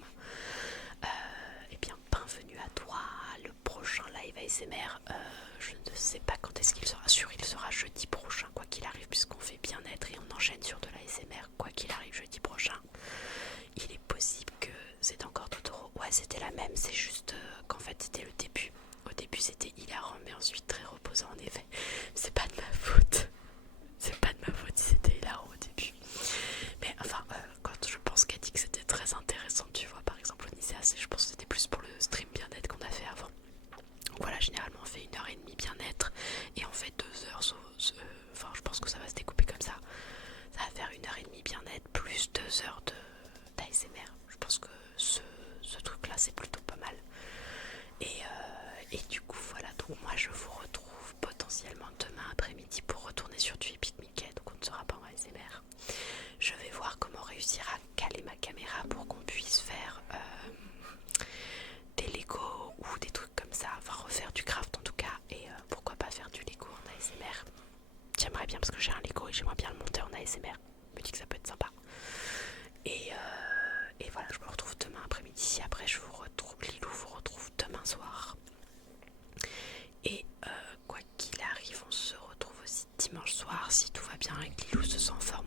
Et bien, bienvenue à toi. Le prochain live ASMR, je ne sais pas quand est-ce qu'il sera. Sûr, il sera jeudi prochain, quoi qu'il arrive, puisqu'on fait bien-être et on enchaîne sur de l'ASMR. Quoi qu'il arrive, jeudi prochain. Il est possible que c'est encore Totoro. Ouais, c'était la même, c'est juste qu'en fait, c'était le début. Au début, c'était hilarant, mais ensuite très reposant, en effet. C'est pas de ma faute. C'est pas de ma faute si c'était hilarant au début. Mais enfin, quand je pense qu'elle dit que c'était très intéressant, tu vois, par exemple, Oniseas, je pense que c'était plus pour le stream bien-être qu'on a fait avant. Donc voilà, généralement on fait 1 heure et demie bien-être et on fait 2 heures. Enfin, je pense que ça va se découper comme ça. Ça va faire 1 heure et demie bien-être plus 2 heures d'ASMR. Je pense que ce truc-là, c'est plutôt pas mal. Et du coup, voilà. Donc moi, je vous retrouve potentiellement demain après-midi pour retourner sur du Epic Mickey. Donc on ne sera pas en ASMR. Je vais voir comment réussir à caler ma caméra pour qu'on puisse faire des Lego ou des trucs comme ça, enfin refaire du craft en tout cas, et pourquoi pas faire du Lego en ASMR. J'aimerais bien parce que j'ai un Lego et j'aimerais bien le monter en ASMR. Je me dis que ça peut être sympa. Et voilà, je me retrouve demain après-midi. Après, je vous retrouve, Lilou vous retrouve demain soir. Et quoi qu'il arrive, on se retrouve aussi dimanche soir si tout va bien et que Lilou se sent en forme.